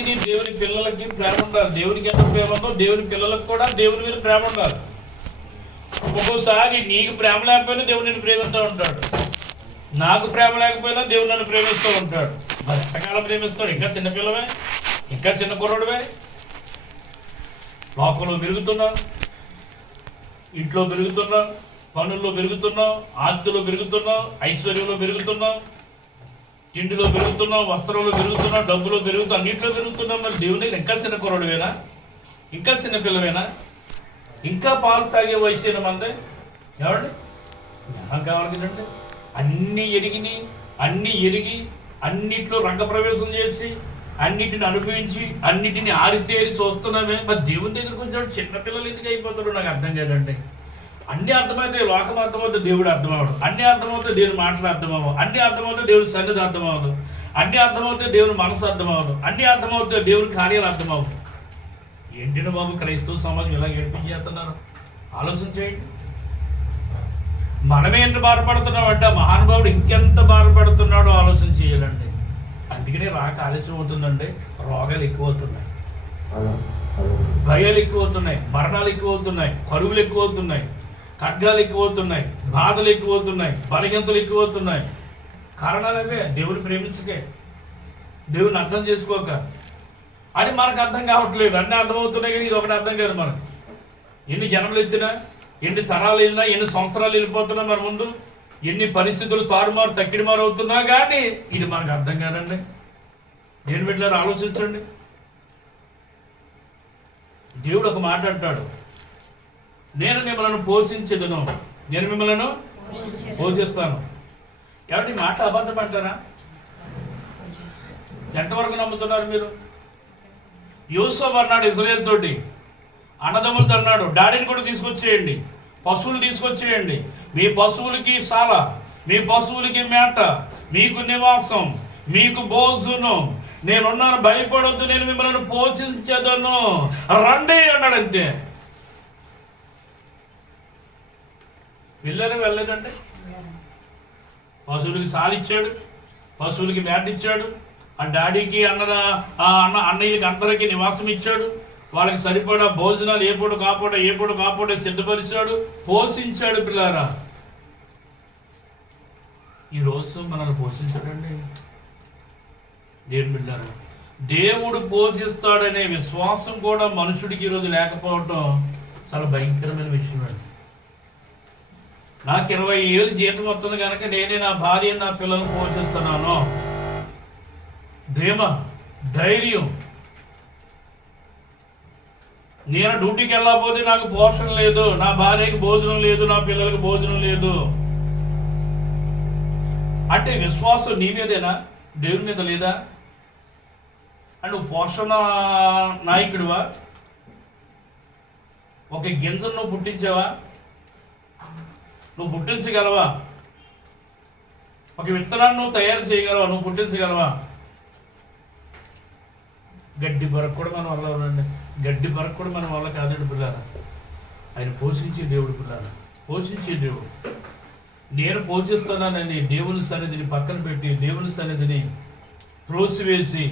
ఎరిగిని దేవుని పిల్లలకి ప్రేమ ఉండాలి. దేవునికి ఎంత ప్రేమ ఉందో దేవుని పిల్లలకు కూడా దేవుని మీద ప్రేమ ఉండాలి. ఒక్కోసారి నీకు ప్రేమ లేకపోయినా దేవుడు నిన్ను ప్రేమిస్తూ ఉంటాడు. నాకు ప్రేమ లేకపోయినా దేవుడు నన్ను ప్రేమిస్తూ ఉంటాడు. మరి ఎంతకాలం ప్రేమిస్తాడు? ఇంకా చిన్నపిల్లవే, ఇంకా చిన్న కుర్రోడువే. లోకంలో పెరుగుతున్నావు, ఇంట్లో పెరుగుతున్నావు, పనుల్లో పెరుగుతున్నావు, ఆస్తిలో పెరుగుతున్నావు, ఐశ్వర్యంలో పెరుగుతున్నావు, తిండిలో పెరుగుతున్నావు, వస్త్రంలో పెరుగుతున్నావు, డబ్బులో పెరుగుతావు, అన్నింటిలో పెరుగుతున్నావు. మరి దేవుని ఇంకా చిన్న కుర్రోడువేనా? ఇంకా చిన్నపిల్లవేనా? ఇంకా పాలు తాగే వయసు మందే? ఏమండి జ్ఞానం కావాలి కదండి. అన్నీ ఎరిగి అన్నిట్లో రంగప్రవేశం చేసి అన్నిటిని అనుభవించి అన్నిటిని ఆరితేరి చూస్తున్నామే. మరి దేవుని దగ్గరికి వచ్చినప్పుడు చిన్నపిల్లలు ఎందుకు అయిపోతాడు? నాకు అర్థం కాదండి. అన్నీ అర్థమైతే లోకం అర్థమవుతే దేవుడు అర్థమవడు, అన్నీ అర్థమవుతే దేవుని మాటలు అర్థమవ్వవు, అన్నీ అర్థమవుతే దేవుని సన్నిధి అర్థమవదు, అన్నీ అర్థమవుతే దేవుని మనసు అర్థమవదు, అన్నీ అర్థమవుతే దేవుని కార్యాలు అర్థమవు. ఏంటంటే బాబు క్రైస్తవ సమాజం ఇలా ఏడిపించేస్తున్నారు? ఆలోచన చేయండి. మనమే ఎంత బాధపడుతున్నాం అంటే మహానుభావుడు ఇంకెంత బాధపడుతున్నాడో ఆలోచన చేయాలండి. అందుకనే రాక ఆలస్యం అవుతుందండి. రోగాలు ఎక్కువ అవుతున్నాయి, భయాలు ఎక్కువ అవుతున్నాయి, మరణాలు ఎక్కువ అవుతున్నాయి, కరువులు ఎక్కువ అవుతున్నాయి, ఖడ్గాలు ఎక్కువ అవుతున్నాయి, బాధలు ఎక్కువ అవుతున్నాయి, బలహీనతలు ఎక్కువ అవుతున్నాయి. కారణాలవే దేవుని ప్రేమించకే, దేవుని అర్థం చేసుకోక. అని మనకు అర్థం కావట్లేదు. అన్నీ అర్థమవుతున్నాయి కానీ ఇది ఒకటి అర్థం కాదు మనకు. ఎన్ని జన్మలు ఎత్తినా, ఎన్ని తరాలు వెళ్ళినా, ఎన్ని సంవత్సరాలు వెళ్ళిపోతున్నా మన ముందు, ఎన్ని పరిస్థితులు తారుమారు తక్కిడిమారు అవుతున్నా కానీ ఇది మనకు అర్థం కాదండి. నేను బిడ్డలారా ఆలోచించండి. దేవుడు ఒక మాట అంటాడు, నేను మిమ్మల్ని పోషించేదను, నేను మిమ్మల్ని పోషిస్తాను. ఎవరి మాట అబద్ధం అంటారా? ఎంతవరకు నమ్ముతున్నారు మీరు? యూసఫ్ అన్నాడు ఇజ్రాయేల్ తోటి, అన్నదమ్ములతో అన్నాడు, డాడీని కూడా తీసుకొచ్చేయండి, పశువులు తీసుకొచ్చేయండి, మీ పశువులకి సాల, మీ పశువులకి మేత, మీకు నివాసం, మీకు భోజనం, నేనున్నాను, భయపడొద్దు, నేను మిమ్మల్ని పోషించేదను, రండి అన్నాడంతే. వెళ్ళలేదంటే పశువులకి సాలిచ్చాడు, పశువులకి మేత ఇచ్చాడు, ఆ డాడీకి అన్నయ్యకి అందరికీ నివాసం ఇచ్చాడు, వాళ్ళకి సరిపడా భోజనాలు ఏ పూట కాపూట సిద్ధపరిచాడు, పోషించాడు. పిల్లారా, ఈరోజు మనల్ని పోషించాడండి దేవుని బిడ్డారా. దేవుడు పోషిస్తాడనే విశ్వాసం కూడా మనుషుడికి ఈరోజు లేకపోవటం చాలా భయంకరమైన విషయం అండి. నాకు 20 ఏళ్ళు జీతం వస్తుంది కనుక నేనే నా భార్య నా పిల్లలను పోషిస్తున్నాను. ధీమా, ధైర్యం. నేను డ్యూటీకి వెళ్ళకపోతే నాకు పోషణ లేదు, నా భార్యకి భోజనం లేదు, నా పిల్లలకు భోజనం లేదు అంటే విశ్వాసం నీ మీదేనా, దేవుని మీద లేదా? అంటే నువ్వు పోషణ నాయకుడివా? ఒక గింజను నువ్వు పుట్టించావా? నువ్వు పుట్టించగలవా? ఒక విత్తనాన్ని నువ్వు తయారు చేయగలవా? నువ్వు పుట్టించగలవా? గడ్డి పరకు కూడా మన వల్ల ఉండండి, గడ్డి పరకు కూడా మన వల్ల కాదండి పిల్లారా. ఆయన పోషించే దేవుడు పిల్లారా, పోషించే దేవుడు. నేను పోషిస్తున్నానని దేవుని సన్నిధిని పక్కన పెట్టి దేవుని సన్నిధిని త్రోసివేసి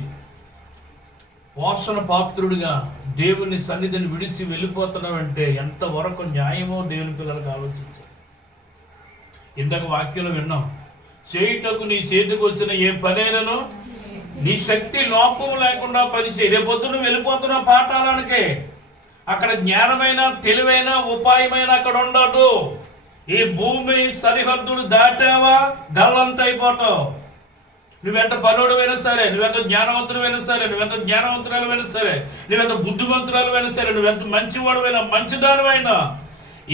పోషణ పాత్రుడిగా దేవుని సన్నిధిని విడిచి వెళ్ళిపోతున్నావంటే ఎంతవరకు న్యాయమో దేవుని పిల్లలకు ఆలోచించాలి. ఇందాక వాక్యంలో విన్నాం, చేయుటకు నీ చేతికి వచ్చిన ఏ పనైనను నీ శక్తి లోపం లేకుండా పనిచేయి. రేపొద్దున వెళ్ళిపోతున్న పాఠాలకే అక్కడ జ్ఞానమైన తెలివైన ఉపాయమైన అక్కడ ఉండదు. ఈ భూమి సరిహద్దులు దాటావా గల్లంత అయిపోతావు. నువ్వెంత పనుడువైనా సరే, నువ్వెంత జ్ఞానవంతుడైనా సరే, నువ్వెంత జ్ఞానవంతురాలైనా సరే, నువ్వెంత బుద్ధిమంతురాలైనా సరే, నువ్వెంత మంచివాడువైనా మంచిదానివైనా,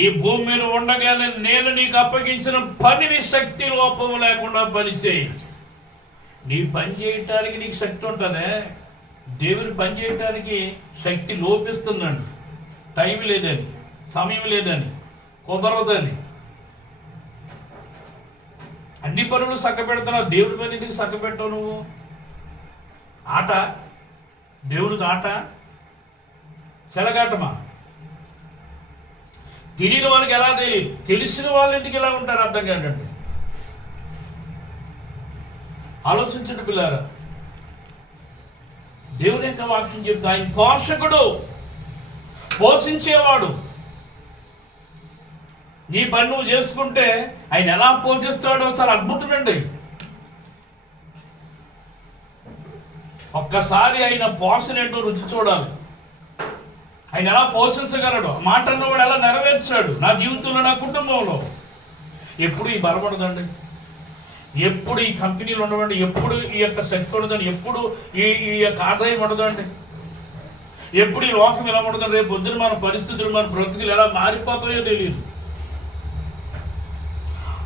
ఈ భూమి మీద ఉండగానే నేను నీకు అప్పగించిన పనిని శక్తి లోపము లేకుండా పనిచేయి. నీ పని చేయటానికి నీకు శక్తి ఉంటుందే, దేవుని పని చేయటానికి శక్తి లోపిస్తున్నాడు. టైం లేదని, సమయం లేదని, కుదరదని, అన్ని పనులు చక్కబెడుతున్నావు. దేవుడి పని నీకు చక్కబెట్టవు నువ్వు. ఆట, దేవుడికి ఆట, చెలగాటమా? తెలియని వాళ్ళకి ఎలా తెలియదు, తెలిసిన వాళ్ళ ఇంటికి ఎలా ఉంటారు అర్థం కాదండి. ఆలోచించండి పిల్లారా. దేవుని యొక్క వాక్యం చెప్తే ఆయన పోషకుడు, పోషించేవాడు. నీ పని నువ్వు చేసుకుంటే ఆయన ఎలా పోషిస్తాడో చాలా అద్భుతమండి. ఒక్కసారి ఆయన పోషణ ఏంటో రుచి చూడాలి. ఆయన ఎలా పోషించగలడు, మాట అన్నవాడు ఎలా నెరవేర్చాడు నా జీవితంలో, నా కుటుంబంలో. ఎప్పుడు ఈ బలపడదండి, ఎప్పుడు ఈ కంపెనీలు ఉండవండి, ఎప్పుడు ఈ యొక్క శక్తి ఉండదండి, ఎప్పుడు ఈ యొక్క ఆదాయం ఉండదండి, ఎప్పుడు ఈ లోకం ఎలా ఉండదండి. రేపు పొద్దున మన పరిస్థితులు, మన బ్రతుకులు ఎలా మారిపోతాయో తెలియదు.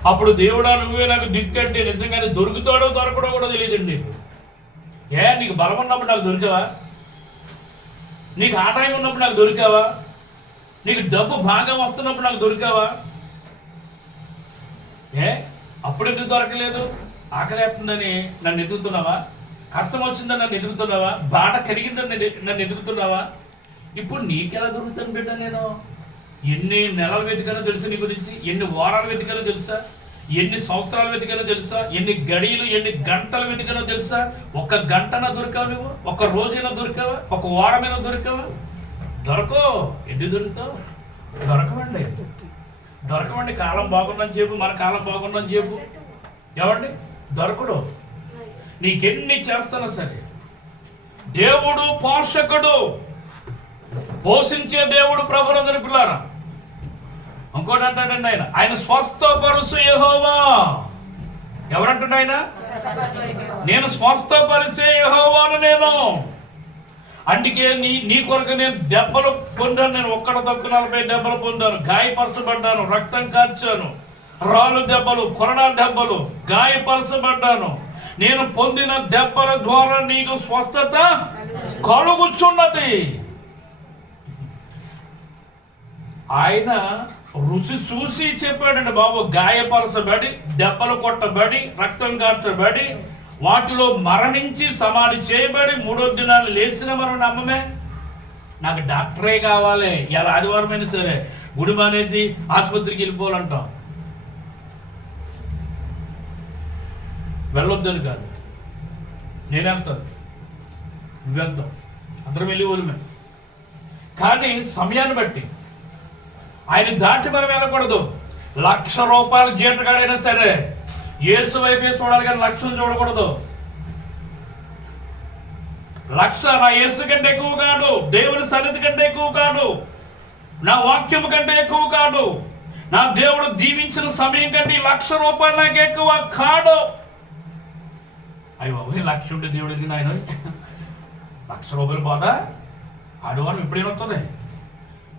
అప్పుడు దేవుడా నువ్వే నాకు దిక్కంటే నిజంగానే దొరుకుతాడో దొరకడో కూడా తెలియదండి నీకు. నీకు బలం ఉన్నప్పుడు నాకు దొరికావా? నీకు ఆదాయం ఉన్నప్పుడు నాకు దొరికావా? నీకు డబ్బు బాగా వస్తున్నప్పుడు నాకు దొరికావా? అప్పుడు ఎందుకు దొరకలేదు? ఆకలేస్తుందని నన్ను ఎదుగుతున్నావా? కష్టం వచ్చిందని నన్ను ఎదుగుతున్నావా? బాట కలిగిందని నన్ను ఎదుగుతున్నావా? ఇప్పుడు నీకెలా దొరుకుతాను బిడ్డ? నేను ఎన్ని నెలలు వెతికానో తెలుసా నీ గురించి, ఎన్ని వారాలు వెతికానో తెలుసా, ఎన్ని సంవత్సరాలు వెతికానో తెలుసా, ఎన్ని గడియలు ఎన్ని గంటలు వెతికానో తెలుసా? ఒక గంటనా దొరికావు నువ్వు? ఒక రోజైనా దొరికావా? ఒక వారమైనా దొరికావా? దొరకో. ఎందుకు దొరుకుతావు? దొరకమండి. కాలం బాగుందని చెప్పు, మన కాలం బాగుందని చెప్పు. ఏమండి దొరకడు. నీకెన్ని చేస్తానా సరే, దేవుడు పోషకుడు, పోషించే దేవుడు. ప్రభునందరి పిల్లారా, ఇంకోటి అంటాడండి ఆయన స్వస్థపరుసు యెహోవా. ఎవరంటాడు ఆయన? నేను స్వస్థపరిచే యెహోవాను నేను. అందుకే నీ కొరకు నేను దెబ్బలు పొందాను. నేను ఒక్కడ తక్కువ 40 దెబ్బలు పొందాను, గాయపరచబడ్డాను, రక్తం కార్చాను, రాళ్ళు దెబ్బలు, కొరడా దెబ్బలు, గాయపరచబడ్డాను. నేను పొందిన దెబ్బల ద్వారా నీకు స్వస్థత కలుగుచున్నది. ఆయన రుచి చూసి చెప్పాడండి బాబు. గాయపరచబడి, దెబ్బలు కొట్టబడి, రక్తం కార్చబడి, వాటిలో మరణించి సమాధి చేయబడి 3వ దినాన్ని లేచిన మనం నమ్మమే. నాకు డాక్టరే కావాలి, ఇలా ఆదివారమైనా సరే గుడి మానేసి ఆసుపత్రికి వెళ్ళిపోవాలంటాం. వెళ్ళొద్దని కాదు, నేనెళ్తాను, నువ్వెళ్తావు, అందరం వెళ్ళి వదిలమే. కానీ సమయాన్ని బట్టి ఆయన దాటి మనం వెళ్ళకూడదు. ₹1,00,000 జీతగాడైనా సరే యేసు వైపే చూడాలి, కానీ 1,00,000 చూడకూడదు. 1,00,000 నా యేసు కంటే ఎక్కువ కాదు, దేవుని సన్నిధి కంటే ఎక్కువ కాదు, నా వాక్యం కంటే ఎక్కువ కాదు, నా దేవుడు దీవించిన సమయం కంటే ₹1,00,000 నాకు ఎక్కువ కాదు. అయ్యో 1,00,000 ఉంటే దేవుడు ఎదిగిన ఆయన ₹1,00,000 బాధ ఆదివారం ఎప్పుడైనా వస్తుంది?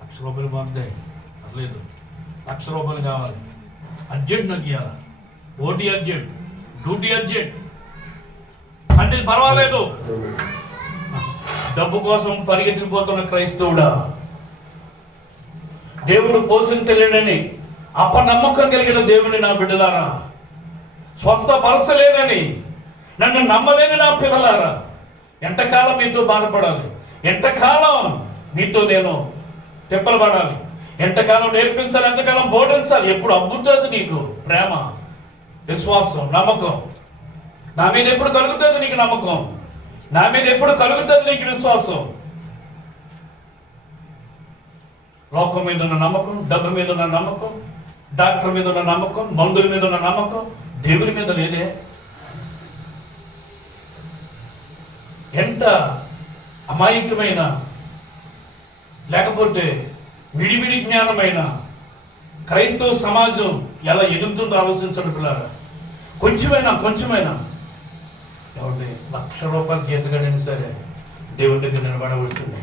₹1,00,000 బాధే లేదు. ₹1,00,000 కావాలి, అర్జెంట్ నాకు ఇవ్వాలి, ఓటీ అర్జెంట్, డ్యూటీ అర్జెంట్ అంటే పర్వాలేదు. డబ్బు కోసం పరిగెత్తిపోతున్న క్రైస్తవుడా, దేవుడు పోషించలేడని అపనమ్మకం కలిగిన దేవుని నా బిడ్డలారా, స్వస్థపరచలేదని నన్ను నమ్మలేని నా పిల్లలారా, ఎంతకాలం మీతో బాధపడాలి? ఎంతకాలం మీతో నేను తిప్పలు పడాలి? ఎంతకాలం నేర్పించాలి? ఎంతకాలం బోధించాలి? ఎప్పుడు అబ్బుతుంది నీకు ప్రేమ, విశ్వాసం, నమ్మకం? నా మీద ఎప్పుడు కలుగుతుంది నీకు నమ్మకం? నా మీద ఎప్పుడు కలుగుతుంది నీకు విశ్వాసం? లోకం మీద ఉన్న నమ్మకం, డబ్బు మీద ఉన్న నమ్మకం, డాక్టర్ మీద ఉన్న నమ్మకం, మందుల మీద ఉన్న నమ్మకం దేవుని మీద లేదే. ఎంత అమాయకమైన, లేకపోతే విడివిడి జ్ఞానమైన క్రైస్తవ సమాజం ఎలా ఎదుగుతుందో ఆలోచించండి పిల్లరా. కొంచెమైనా ఎవరి ₹1,00,000 జీతగాడైనా సరే దేవుని దగ్గర నిలబడవలసింది.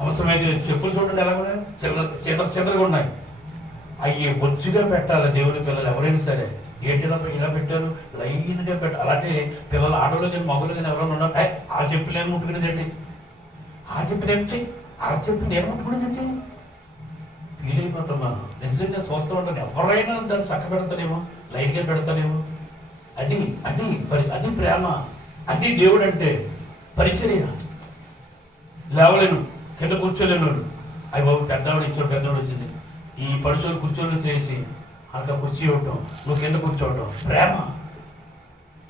అవసరమైతే చెప్పులు చూడండి ఎలా ఉన్నాయి, చెదరగా ఉన్నాయి. అవి బొచ్చుగా పెట్టాలి దేవుని పిల్లలు ఎవరైనా సరే. ఏంటినా ఇలా పెట్టారు, లైన్గా పెట్టాలి. అలాంటి పిల్లలు ఆడవాళ్ళు కానీ మగలు కానీ ఎవరైనా ఉన్నారు, ఆ చెప్పులు ఏమి ముట్టుకునేదండి, ఆ చెప్పులు ఏమిటి, ఆ చెప్పులు ఏమి ముట్టుకునేదండి, ఫీల్ అయిపోతాం మనం. నిజంగా చూస్తూ ఉంటాను, ఎవరైనా దాన్ని చక్క పెడతానేమో, లైన్గా పెడతానేమో. అది ప్రేమ, అది దేవుడు అంటే. పరిచర్య లేవలేను, కింద కూర్చోలేను. అవి బాబు పెద్దవాడు వచ్చింది, ఈ పరుషులు కూర్చోని చేసి అక్కడ కుర్చీ ఇవ్వటం, నువ్వు కింద కూర్చోవటం. ప్రేమ,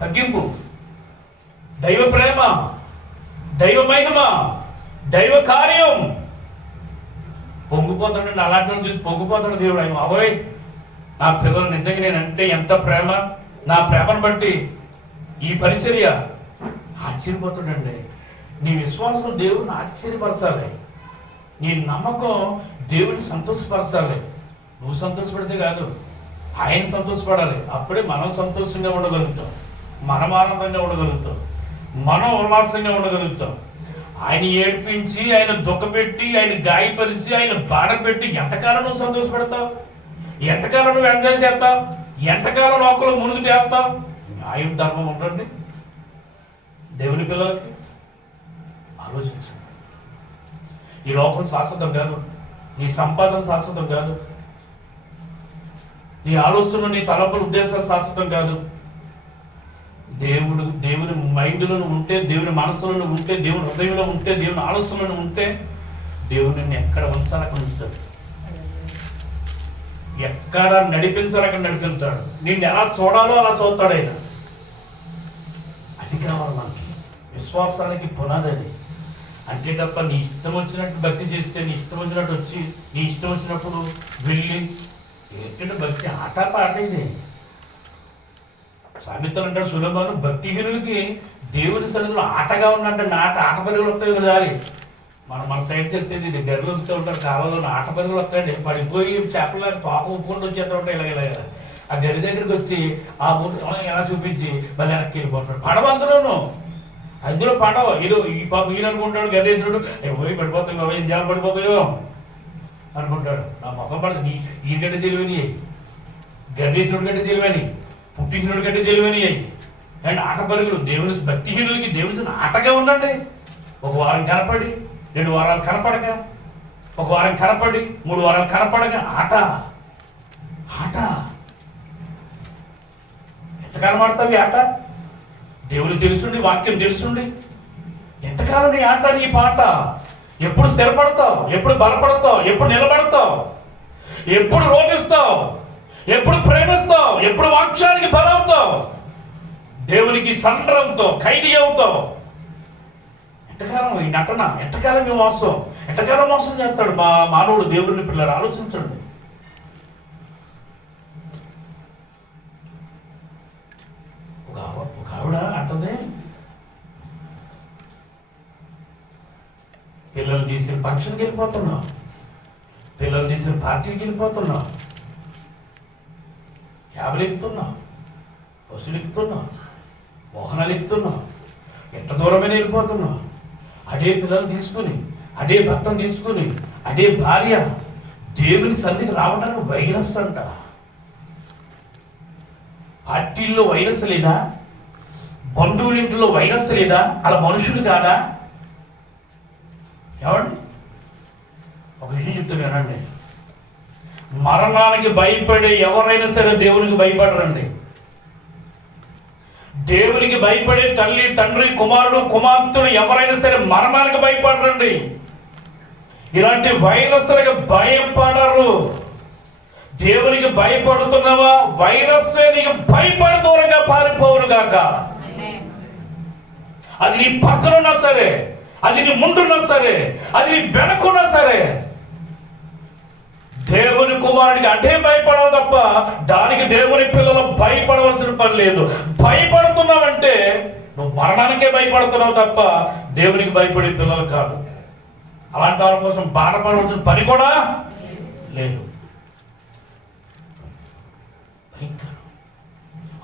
తగ్గింపు, దైవ ప్రేమ, దైవ మహిమ, దైవ కార్యం. పొంగిపోతాడండి, అలాంటి చూసి పొంగిపోతాడు దేవుడు. ఆయన అవయ్ నా పిల్లలు నిజంగా నేనంటే ఎంత ప్రేమ, నా ప్రేమను బట్టి ఈ పరిచర్య. ఆశ్చర్యపోతాడండి. నీ విశ్వాసం దేవుడిని ఆశ్చర్యపరచాలి, నీ నమ్మకం దేవుడిని సంతోషపరచాలి. నువ్వు సంతోషపడితే కాదు, ఆయన సంతోషపడాలి. అప్పుడే మనం సంతోషంగా ఉండగలుగుతాం, మనం ఆనందంగా ఉండగలుగుతాం, మనం ఉల్లాసంగా ఉండగలుగుతాం. ఆయన ఏడ్పించి, ఆయన దుఃఖపెట్టి, ఆయన గాయపరిచి, ఆయన బాధపెట్టి ఎంతకాలం నువ్వు సంతోషపడతావు? ఎంతకాలం నువ్వు ఎంజాయ్ చేస్తావు? ఎంతకాలం లోకలు మునుగు చేస్తావు? న్యాయం ధర్మం ఉండండి దేవుని పిల్లలకి. ఆలోచించండి. ఈ లోకం శాశ్వతం కాదు, నీ సంపాదన శాశ్వతం కాదు, నీ ఆలోచనలు, నీ తలపుల ఉద్దేశాలు శాశ్వతం కాదు. దేవుని మైండ్లో ఉంటే, దేవుని మనసులో ఉంటే, దేవుని హృదయంలో ఉంటే, దేవుని ఆలోచనలో ఉంటే, దేవుడు నిన్ను ఎక్కడ ఉంచాలి అక్కడ ఉంచుతాడు, ఎక్కడ నడిపించాలి అక్కడ నడిపిస్తాడు. నిన్ను ఎలా చూడాలో అలా చూస్తాడు ఆయన. అది కావాలి మనకి. విశ్వాసానికి పునాది అది. అంతే తప్ప నీ ఇష్టం వచ్చినట్టు భక్తి చేస్తే, నీ ఇష్టం వచ్చినట్టు వచ్చి, నీ ఇష్టం వచ్చినప్పుడు వెళ్ళి ఏంటంటే భక్తి ఆట పాట. ఇది సామెతలు అంటాడు సులభాను, భక్తిహీనులకి దేవుని సన్నిధిలో ఆటగా ఉన్నట్టు ఆట పరుగులు వస్తాయి కదా. మన సైడ్ చెప్తే ఇది గర్రెలు వస్తూ ఉంటారు, కాలంలో ఆట పరుగులు వస్తాయండి. పడిపోయి చేపల పాప ఉప్పుకుంటూ వచ్చేస్తూ ఉంటాయి ఇలాగ. ఆ గరి దగ్గరికి వచ్చి ఆ మూడు ఎలా చూపించి మళ్ళీ వెనక్కి వెళ్ళిపోతాడు. పడవ అందులో పడవ. ఈ పాప ఈయన అనుకుంటాడు, గదేశుడు పోయి పడిపోతాయి బాబా, ఏం చేయాలి పడిపోతాయో అనుకుంటాడు. నా మొఖం పడదు. ఈ గడ్డ తెలివని, గదేశుడు గడ్డ తెలివని, పుట్టించినోడి కంటే తెలివని అయ్యి. అండ్ ఆట పరుగులు దేవుని భక్తిహీనులకి దేవుని ఆటగా ఉండండి. ఒక వారం కనపడి, 2 వారాలు కనపడక, ఒక వారం కనపడి, 3 వారాలు కనపడక ఆట. ఎంతకాలం ఆడతావు ఆట? దేవుని తెలుసుండి, వాక్యం తెలుసుండి ఎంతకాలం నీ ఆట, నీ పాట? ఎప్పుడు స్థిరపడతావు? ఎప్పుడు బలపడతావు? ఎప్పుడు నిలబడతావు? ఎప్పుడు రోగిస్తావు? ఎప్పుడు ప్రేమిస్తావు? ఎప్పుడు వాక్యానికి బలవుతావు? దేవునికి సండ్రంతో ఖైదీ అవుతావు. ఎంతకాలం ఈ నటన? ఎంతకాలం ఈ మోసం? ఎంతకాలం మోసం చేస్తాడు మా మానవుడు దేవుడిని? పిల్లలు ఆలోచించండి. ఒక ఆవిడ అంటుంది, పిల్లలు తీసుకుని ఫంక్షన్కి వెళ్ళిపోతున్నావు, పిల్లలు తీసుకుని పార్టీకి వెళ్ళిపోతున్నావు, క్యాబులు ఎక్కుతున్నావు, బస్సులు ఎక్కుతున్నావు, వాహనాలు ఎక్కుతున్నావు, ఎంత దూరమైన వెళ్ళిపోతున్నావు. అదే పిల్లలు తీసుకుని, అదే భర్తను తీసుకుని, అదే భార్య దేవుని సన్నిధికి రావడానికి వైరస్ అంట. పార్టీల్లో వైరస్ లేదా? బంధువుల ఇంట్లో వైరస్ లేదా? అలా మనుషులు కాదా? ఏమండి, ఒక విషయం చెప్తున్నానండి. మరణానికి భయపడే ఎవరైనా సరే దేవునికి భయపడరండి. దేవునికి భయపడే తల్లి, తండ్రి, కుమారుడు, కుమార్తెలు ఎవరైనా సరే మరణానికి భయపడరండి. ఇలాంటి వైరస్లకు భయపడరు. దేవునికి భయపడుతున్నావా? వైరస్ నీకు భయపడి దూరంగా పారిపోవును గాక. అది నీ పక్కనున్నా సరే, అది నీ ముందున్నా సరే, అది నీ వెనకున్నా సరే, దేవుని కుమారుడికి అటే భయపడవు తప్ప దానికి దేవుని పిల్లలు భయపడవలసిన పని లేదు. భయపడుతున్నావంటే నువ్వు మరణానికే భయపడుతున్నావు తప్ప దేవునికి భయపడే పిల్లలు కాదు. అలాంటి వాళ్ళ కోసం బాధపడవలసిన పని కూడా లేదు. భయంకరం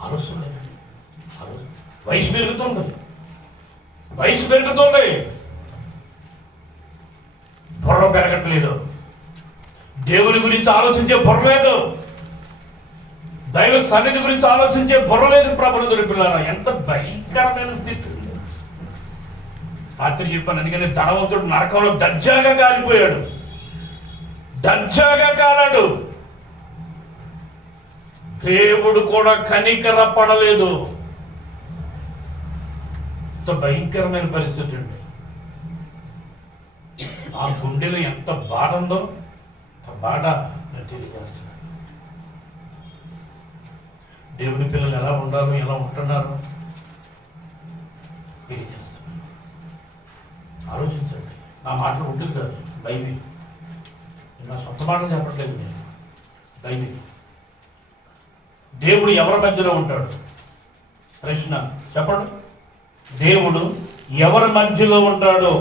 ఆలోచన లేదండి. వయసు పెరుగుతుంది, వయసు పెరుగుతుంది, బుర్ర పెరగట్లేదు. దేవుని గురించి ఆలోచించే బుర్ర లేదు, దైవ సన్నిధి గురించి ఆలోచించే బుర్ర లేదు. ప్రభుత్వ దొరికిలారా ఎంత భయంకరమైన స్థితి. రాత్రి చెప్పాను, అందుకని ధనవంతుడు నరకంలో దర్జాగా కాలిపోయాడు, దర్జాగా కాలాడు. దేవుడు కూడా కనికర పడలేదు. ఎంత భయంకరమైన పరిస్థితి అండి. ఆ గుండెలో ఎంత బాధ ఉందో బాధ నేను తెలియజేస్తున్నాను. దేవుని పిల్లలు ఎలా ఉండాలో, ఎలా ఉంటున్నారు తెలియజేస్తున్నాను. ఆలోచించండి. నా మాటలు ఉంటుంది కాదు, బైబిల్. నా సొంత మాటలు చెప్పట్లేదు నేను, బైబిల్. దేవుడు ఎవరి మధ్యలో ఉంటాడు? ప్రశ్న చెప్పండి. దేవుడు ఎవరి మధ్యలో ఉంటాడో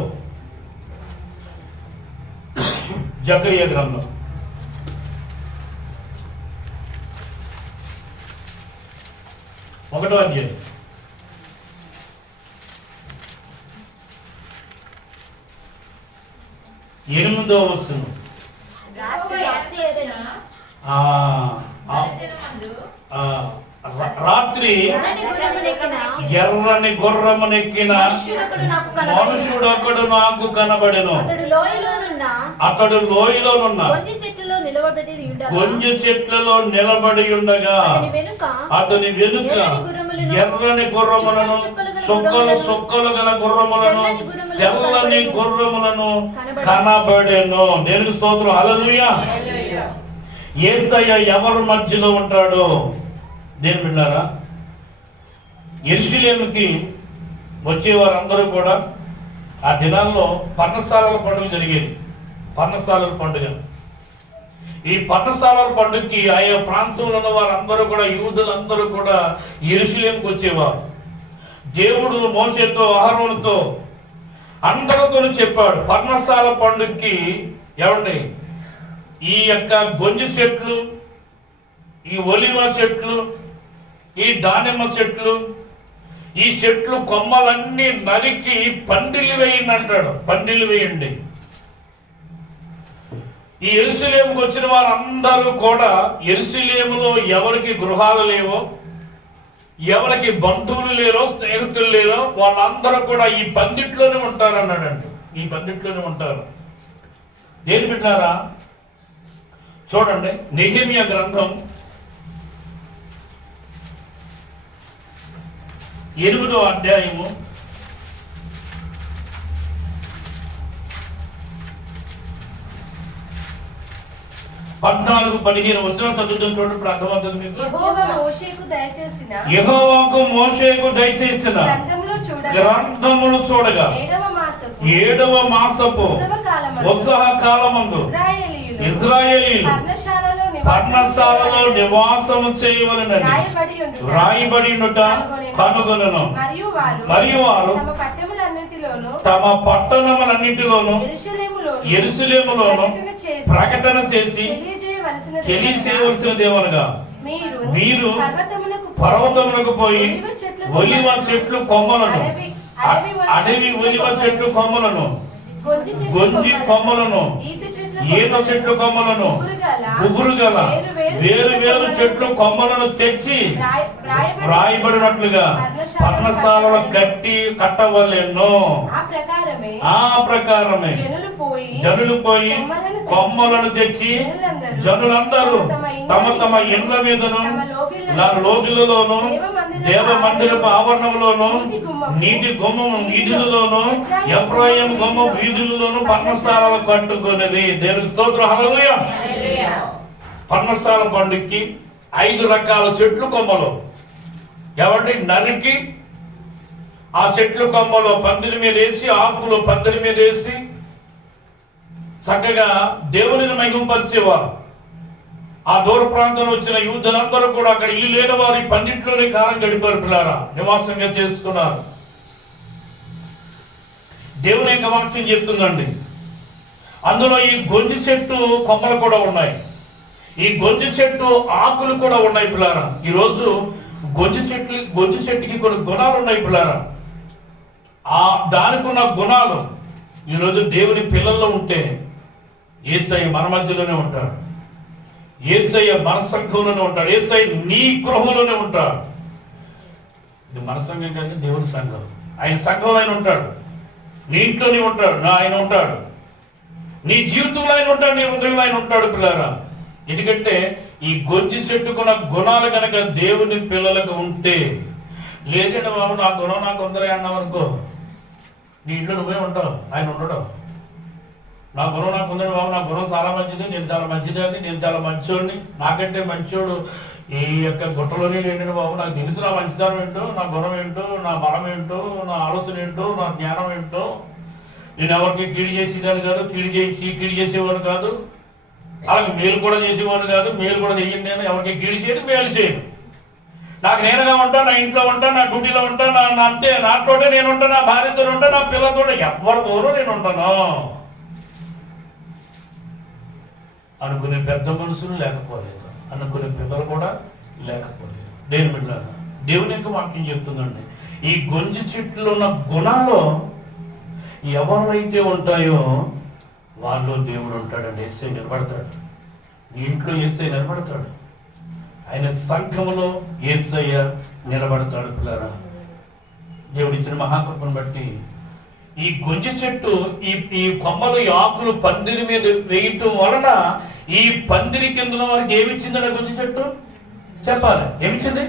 జకరియా గ్రంథం 1వ అధ్యాయం 8వ వచనం. రాత్రి ఎర్రని గుర్రమునెక్కిన మనుషుడొకడు నాకు కనబడెను. అతడు లోయలోనున్న గొంజి చెట్లలో నిలబడి ఉండగా అతని వెనుక ఎర్రని గుర్రములను, చుక్కలు గల గుర్రములను, తెల్లని గుర్రములను కనబడెను. దేవునికి స్తోత్రం. హల్లెలూయా. యేసయ్య ఎవరి మధ్యలో ఉంటాడో నేను విన్నారా? యెరూషలేముకి వచ్చేవారందరూ కూడా ఆ దినాల్లో పర్ణశాలల పండుగ జరిగేది. పర్ణశాలల పండుగ. ఈ పర్ణశాలల పండుగకి ఆయా ప్రాంతంలో ఉన్న వారందరూ కూడా, యూదులందరూ కూడా యెరూషలేముకి వచ్చేవారు. దేవుడు మోషేతో, అహరోనుతో అందరితో చెప్పాడు, పర్ణశాల పండుగకి ఏమండి ఈ యొక్క గొంజి చెట్లు, ఈ ఒలివ చెట్లు, ఈ దానిమ్మ చెట్లు, ఈ చెట్లు కొమ్మలన్నీ నరికి పందిళ్ళు వేయండి అంటాడు. పందిళ్ళు వేయండి. ఈ యెరూషలేముకు వచ్చిన వారందరూ కూడా, యెరూషలేములో ఎవరికి గృహాలు లేవో, ఎవరికి బంధువులు లేరో, స్నేహితులు లేరో, వాళ్ళందరూ కూడా ఈ పందిట్లోనే ఉంటారు అన్నాడండి. ఈ పందిట్లోనే ఉంటారు. దేని బిడ్డారా చూడండి, నెహెమ్యా గ్రంథం 8వ అధ్యాయము 14-15 వచనాలు చదువుతాం చూడండి. ఇప్పుడు అర్థమవుతుంది మీకు. యెహోవాకు మోషేకు దయచేసిన గ్రంథములు చూడగా 7వ మాసపు ఉత్సవ కాలమందు ఇశ్రాయేలీయులు పర్ణశాలలో నివాసము చేయవలెనని రాయబడి కనుగొనెను. మరియు వారు తమ పట్టణములన్నిటిలోను యెరూషలేములోను ప్రకటన చేసి తెలియచేయవలసిన దేవనగా మీరు పర్వతమునకు పోయి ఒలివ చెట్లు కొమ్మలను, అడవి ఒలివ చెట్లు కొమ్మలను, గొంజి కొమ్మలను, ఈత చెట్లు కొమ్మలను, గుబురు గల వేరు వేరు చెట్లు కొమ్మలను తెచ్చి వ్రాయబడినట్లుగా పర్ణశాలలో కట్టవలెను. ఆ ప్రకారమే జనులు పోయి కొమ్మలను తెచ్చి జనులందరూ తమ తమ ఇండ్ల మీదను, లోగిలలోను, దేవ మందిరపు ఆవరణంలోను, నీటి గుమ్మం వీధులలోను, ఎఫ్రాయిము గుమ్మం వీధులలోను పర్ణశాలలు కట్టుకునేది. దేవునికి స్తోత్రం. హల్లెలూయా. పర్ణశాల పండుగకి 5 రకాల చెట్లు కొమ్మలు ఎవరి నరికి ఆ చెట్లు కొమ్మలో పందిరి మీద వేసి, ఆకులు పందిరి మీద వేసి చక్కగా దేవునిని మహిమపరిచేవారు. ఆ దూర ప్రాంతంలో వచ్చిన యూదులందరూ కూడా అక్కడ ఇల్లు లేని వారు ఈ పందిట్లోనే కాలం గడిపారు. పిల్లారా నివాసంగా చేస్తున్నారు. దేవుని యొక్క వాక్యం చెప్తుందండి. అందులో ఈ గొంజి చెట్టు కొమ్మలు కూడా ఉన్నాయి. ఈ గొంజి చెట్టు ఆకులు కూడా ఉన్నాయి. పిల్లారా ఈరోజు గొంజి చెట్టుకి కొన్ని గుణాలు ఉన్నాయి. పిల్లారా దానికి ఉన్న గుణాలు ఈరోజు దేవుని పిల్లల్లో ఉంటే యేసయ్య మన మధ్యలోనే ఉంటాడు. యేసయ్య మన సంఘంలోనే ఉంటాడు. యేసయ్య నీ గృహంలోనే ఉంటాడు. ఇది మన సంఘం కానీ దేవుని సంఘం. ఆయన సంఘంలో ఆయన ఉంటాడు. నీ ఇంట్లోనే ఉంటాడు. ఆయన ఉంటాడు. నీ జీవితంలో ఆయన ఉంటాడు. నీ హృదయంలో ఆయన ఉంటాడు. పిల్లారా ఎందుకంటే ఈ గొంజి చెట్టుకున్న గుణాలు కనుక దేవుని పిల్లలకు ఉంటే, లేదంటే బాబు నా గుణం నాకు ఉందరే అన్నావు అనుకో, నీ ఇంట్లో నువ్వే ఉంటావు, ఆయన ఉండడు. నా గుణం నాకు ఉందని బాబు, నా గుణం చాలా మంచిది, నేను చాలా మంచిదని, నేను చాలా మంచోడిని, నాకంటే మంచోడు ఈ యొక్క గుట్టలోనే లేని బాబు, నాకు తెలుసు నా మంచితనం ఏంటో, నా గుణం ఏంటో, నా బలం ఏంటో, నా ఆలోచన ఏంటో, నా జ్ఞానం ఏంటో, నేను ఎవరికి కీడు చేసేదాన్ని కాదు, కీడు చేసేవాడు కాదు, అలాగే మేలు కూడా చేసేవాడు కాదు, మేలు కూడా చెయ్యండి. నేను ఎవరికి కీడు చేయను, మేలు చేయను. నాకు నేనుగా ఉంటా, నా ఇంట్లో ఉంటా, నా డ్యూటీలో ఉంటా, నా అంతే, నాతోటే నేను ఉంటా, నా భార్యతో ఉంటా, నా పిల్లలతో, ఎవరితోనూ నేను ఉంటాను అనుకునే పెద్ద మనుషులు లేకపోలేదు, అనుకునే పిల్లలు కూడా లేకపోలేదు. దేవుని యొక్క వాక్యం చెప్తుందండి, ఈ గొంజి చెట్లు ఉన్న గుణాలు ఎవరైతే ఉంటాయో వాళ్ళు దేవుడు ఉంటాడండి. యేసయ్య నిలబడతాడు, నీ ఇంట్లో యేసయ్య నిలబడతాడు, ఆయన సంఘములో యేసయ్య నిలబడతాడు. పిల్లరా, దేవుడిచ్చిన మహాకృపను బట్టి ఈ గొంజి చెట్టు ఈ కొమ్మలు, ఈ ఆకులు పందిరి మీద వేయటం వలన ఈ పందిరి కింద వారికి ఏమిచ్చిందండి గొంజి చెట్టు? చెప్పాలి, ఏమిచ్చింది?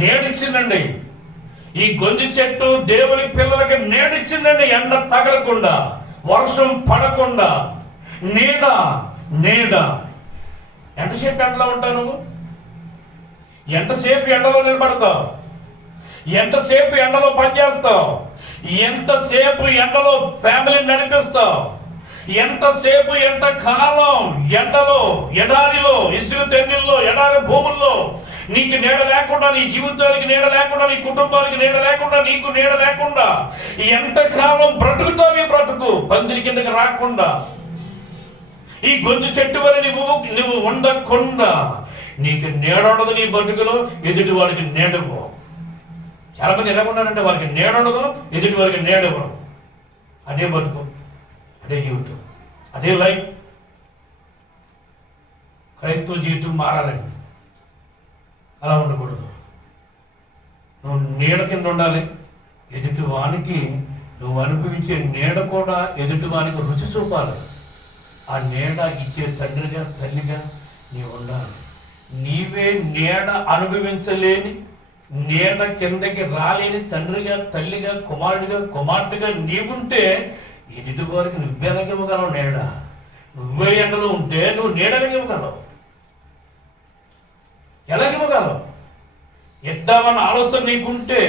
నేడిచ్చిందండి. ఈ గొంజి చెట్టు దేవుని పిల్లలకి నేడిచ్చిందండి. ఎండ తగలకుండా, వర్షం పడకుండా, నీడ. ఎంతసేపు ఎండలో ఉంటావు నువ్వు? ఎంతసేపు ఎండలో నిలబడతావు? ఎంతసేపు ఎండలో పనిచేస్తావు? ఎంతసేపు ఎండలో ఫ్యామిలీని నడిపిస్తావు? ఎంతసేపు, ఎంతకాలం ఎండలో, ఎడారిలో, ఇసుక తెన్నుల్లో, ఎడారి భూముల్లో నీకు నీడ లేకుండా, నీ జీవితానికి నీడ లేకుండా, నీ కుటుంబానికి నీడ లేకుండా, నీకు నీడ లేకుండా ఎంతకాలం బ్రతుకుతావు? బ్రతుకు పందిరి కిందకి రాకుండా, ఈ గొంతు చెట్టు వల్ల నువ్వు ఉండకుండా నీకు నీడఉండదు. నీ బతుకులో ఎదుటి వారికి నీడవు. చాలా మంది ఎలా ఉన్నారంటే వారికి నీడఉండదు, ఎదుటి వారికి నీడవు. అదే బతుకు, అదే జీవితం, అదే లైఫ్. క్రైస్తవ జీవితం మారాలండి, అలా ఉండకూడదు. నువ్వు నీడ కింద ఉండాలి. ఎదుటి వానికి నువ్వు అనుభవించే నీడ కూడా ఎదుటి వానికి రుచి చూపాలి. ఆ నీడ ఇచ్చే తండ్రిగా, తల్లిగా నీవు ఉండాలి. నీవే నీడ అనుభవించలేని, నీడ కిందకి రాలేని తండ్రిగా, తల్లిగా, కుమారుడిగా, కుమార్తెగా నీవుంటే ఎదుటి వారికి నువ్వెలాగివ్వగలవు? నీడ. నువ్వే ఎండలో ఉంటే నువ్వు నీడనివ్వగలవు. ఎలాగివ్వగలవు? ఇద్దామన్న ఆలోచన నీకుంటే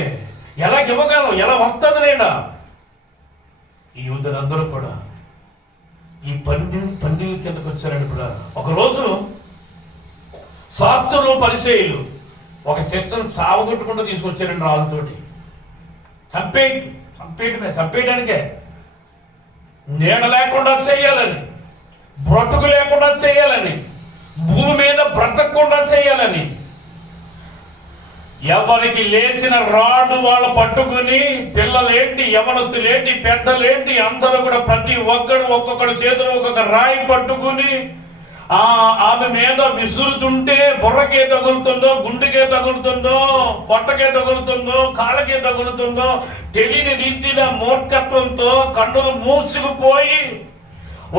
ఎలాగివ్వగలవు? ఎలా వస్తుంది నీడ? ఈ యూదులందరూ కూడా ఈ పండుగ కిందకు వచ్చారండి. కూడా ఒకరోజు శాస్త్రులు, పరిసయ్యులు ఒక సిస్టర్ని సావగొట్టుకుంటూ తీసుకొచ్చారండి రాళ్ళతోటి. చంపేయడానికే, నీడ లేకుండా చేయాలని, బ్రతుకు లేకుండా చేయాలని, భూమి మీద బ్రతకకుండా చేయాలని ఎవరికి లేచిన రాడు వాళ్ళు పట్టుకుని, పిల్లలేంటి, యవనస్తులేంటి, పెద్దలేంటి, అందరూ కూడా ప్రతి ఒక్కొక్కడు చేతులు ఒక్కొక్క రాయి పట్టుకుని ఆమె మీద విసురుతుంటే బుర్రకే తగులుతుందో, గుండెకే తగులుతుందో, పొట్టకే తగులుతుందో, కాళ్ళకే తగులుతుందో తెలియని రీతిన మూర్ఖత్వంతో కన్నులు మూసుకుపోయి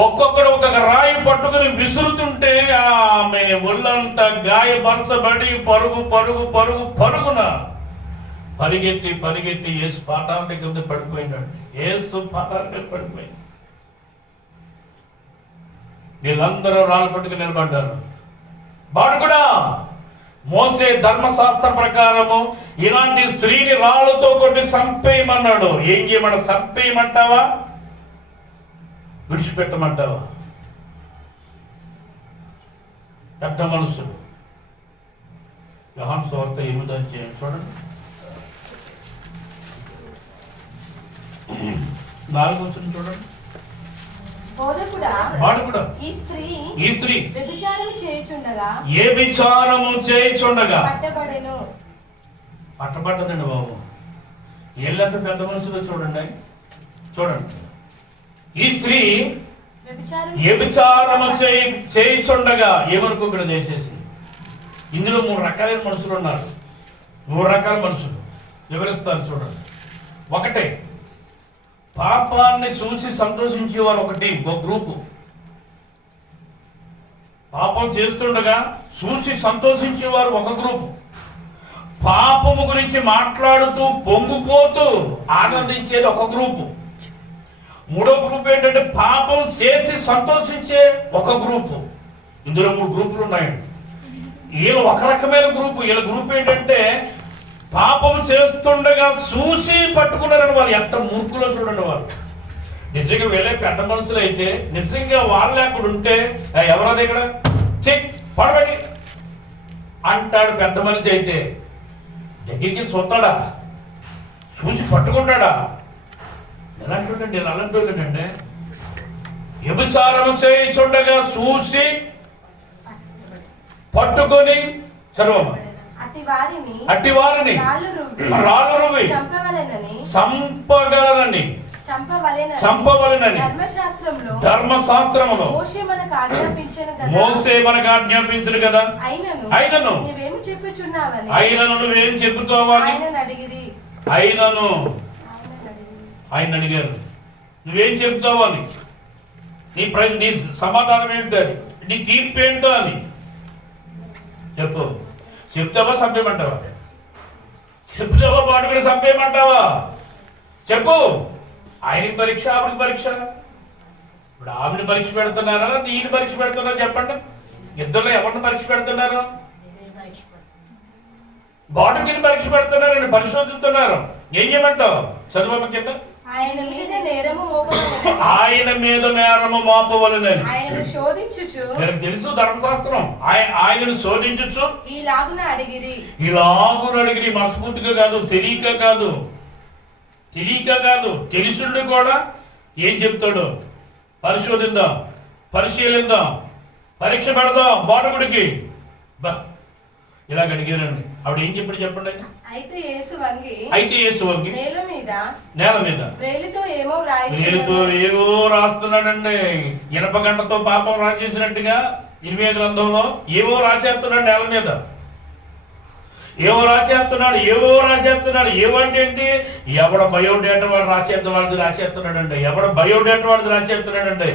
ఒక్కొక్కడు ఒక్కొక్క రాయి పట్టుకుని విసురుతుంటే ఆమె ఒళ్ళంతా గాయపరచబడి పరుగున పరిగెత్తి యేసు పాతాళం దగ్గర పడిపోయిందండి. యేసు పాతాళం దగ్గర పడిపోయింది. వీళ్ళందరూ రాళ్ళు పట్టుకుని నిలబడ్డారు. వాడు కూడా మోసే ధర్మశాస్త్రం ప్రకారము ఇలాంటి స్త్రీని రాళ్ళతో కొట్టి చంపేయమన్నాడు. ఏం చేయమన్నా? చంపేయమంటావా, విడిచిపెట్టమంటావా? పెద్ద మనుషులు. యోహాను సువార్త 8వ అధ్యాయం చూడండి, 4వ వచనం చూడండి. వాడు కూడా ఈ స్త్రీ వ్యభిచారము చేయుచుండగా పట్టబడ్డదండి బాబు. ఏళ్ళంత పెద్ద మనుషులు చూడండి. ఈ స్త్రీ వ్యభిచారము చేయుచుండగా ఏమనుకోకుండా చేసేసి. ఇందులో 3 రకాలైన మనుషులు ఉన్నారు. 3 రకాల మనుషులు వివరిస్తారు చూడండి. ఒకటే, పాపాన్ని చూసి సంతోషించేవారు ఒకటి, ఒక గ్రూపు. పాపం చేస్తుండగా చూసి సంతోషించేవారు ఒక గ్రూపు. పాపము గురించి మాట్లాడుతూ పొంగిపోతూ ఆనందించేది ఒక గ్రూపు. 3వ గ్రూప్ ఏంటంటే పాపం చేసి సంతోషించే ఒక గ్రూపు. ఇందులో 3 గ్రూపులు ఉన్నాయండి. వీళ్ళు ఒక రకమైన గ్రూపు. వీళ్ళ గ్రూప్ ఏంటంటే పాపం చేస్తుండగా చూసి పట్టుకున్నారని వాళ్ళు. ఎంత మూర్ఖులో చూడండి వాళ్ళు. నిజంగా వెళ్ళే పెద్ద మనుషులు అయితే నిజంగా వాళ్ళే అక్కడ ఉంటే ఎవరది ఇక్కడ చెక్ పడబడి అంటాడు. పెద్ద మనిషి అయితే దగ్గరికి చూస్తాడా, చూసి పట్టుకుంటాడా? ఎలాంటి నేను అలాంటి వాళ్ళండి. వ్యభిచారం చేయుచుండగా చూసి పట్టుకొని చదవమా. అట్టి వారిని రాళ్ళు రువ్వి చంపగలనని ధర్మశాస్త్రములో మోసే మనకు ఆజ్ఞాపించను కదా. అయినను నువ్వేం చెబుతావా? ఆయన అడిగారు, నువ్వేం చెబుతావా అని, నీ సమాధానం ఏంటో అని, నీ తీర్పు ఏంటో అని చెప్పు. చెప్తావా చంపేయమంటావా? చెప్తావా బాడుగుడు చంపేయమంటావా? చెప్పు. ఆయనకి పరీక్ష, ఆవిడికి పరీక్ష. ఇప్పుడు ఆవిడ పరీక్ష పెడుతున్నారా, నేను పరీక్ష పెడుతున్నారు? చెప్పండి. ఇద్దరులో ఎవరిని పరీక్ష పెడుతున్నారు? బాడుగిని పరీక్ష పెడుతున్నారండి, పరిశోధిస్తున్నారు. ఏం చేయమంటావు? చదువు కింద. ఆయన మీద నేరము మోపవలెనని తెలుసు ధర్మశాస్త్రం. ఆయనను శోధించు ఇలాగున అడిగిరి. మనస్ఫూర్తిగా కాదు, తెలియక కాదు, తెలుసుండి కూడా ఏం చెప్తాడు? పరిశోధిద్దాం, పరిశీలిద్దాం, పరీక్ష పెడదాం బాడుగుడికి. ఇలాగ అడిగారండి. ఆవిడ ఏం చెప్పాడు చెప్పండి. అయితే యేసు వంగి నేల మీద వేలితో ఏవో రాస్తున్నాడండి. ఇనప గంటతో పాపం రాసేసినట్టుగా 25 గ్రంథంలో ఏవో రాసేస్తున్నాడు నేల మీద. ఏవో రాసేస్తున్నాడు. ఏవో అంటే ఏంటి? ఎవడ బయోడేటా వాడు రాసేస్తున్నాడండి. ఎవడ బయోడేటా వాడు రాసేస్తున్నాడండి.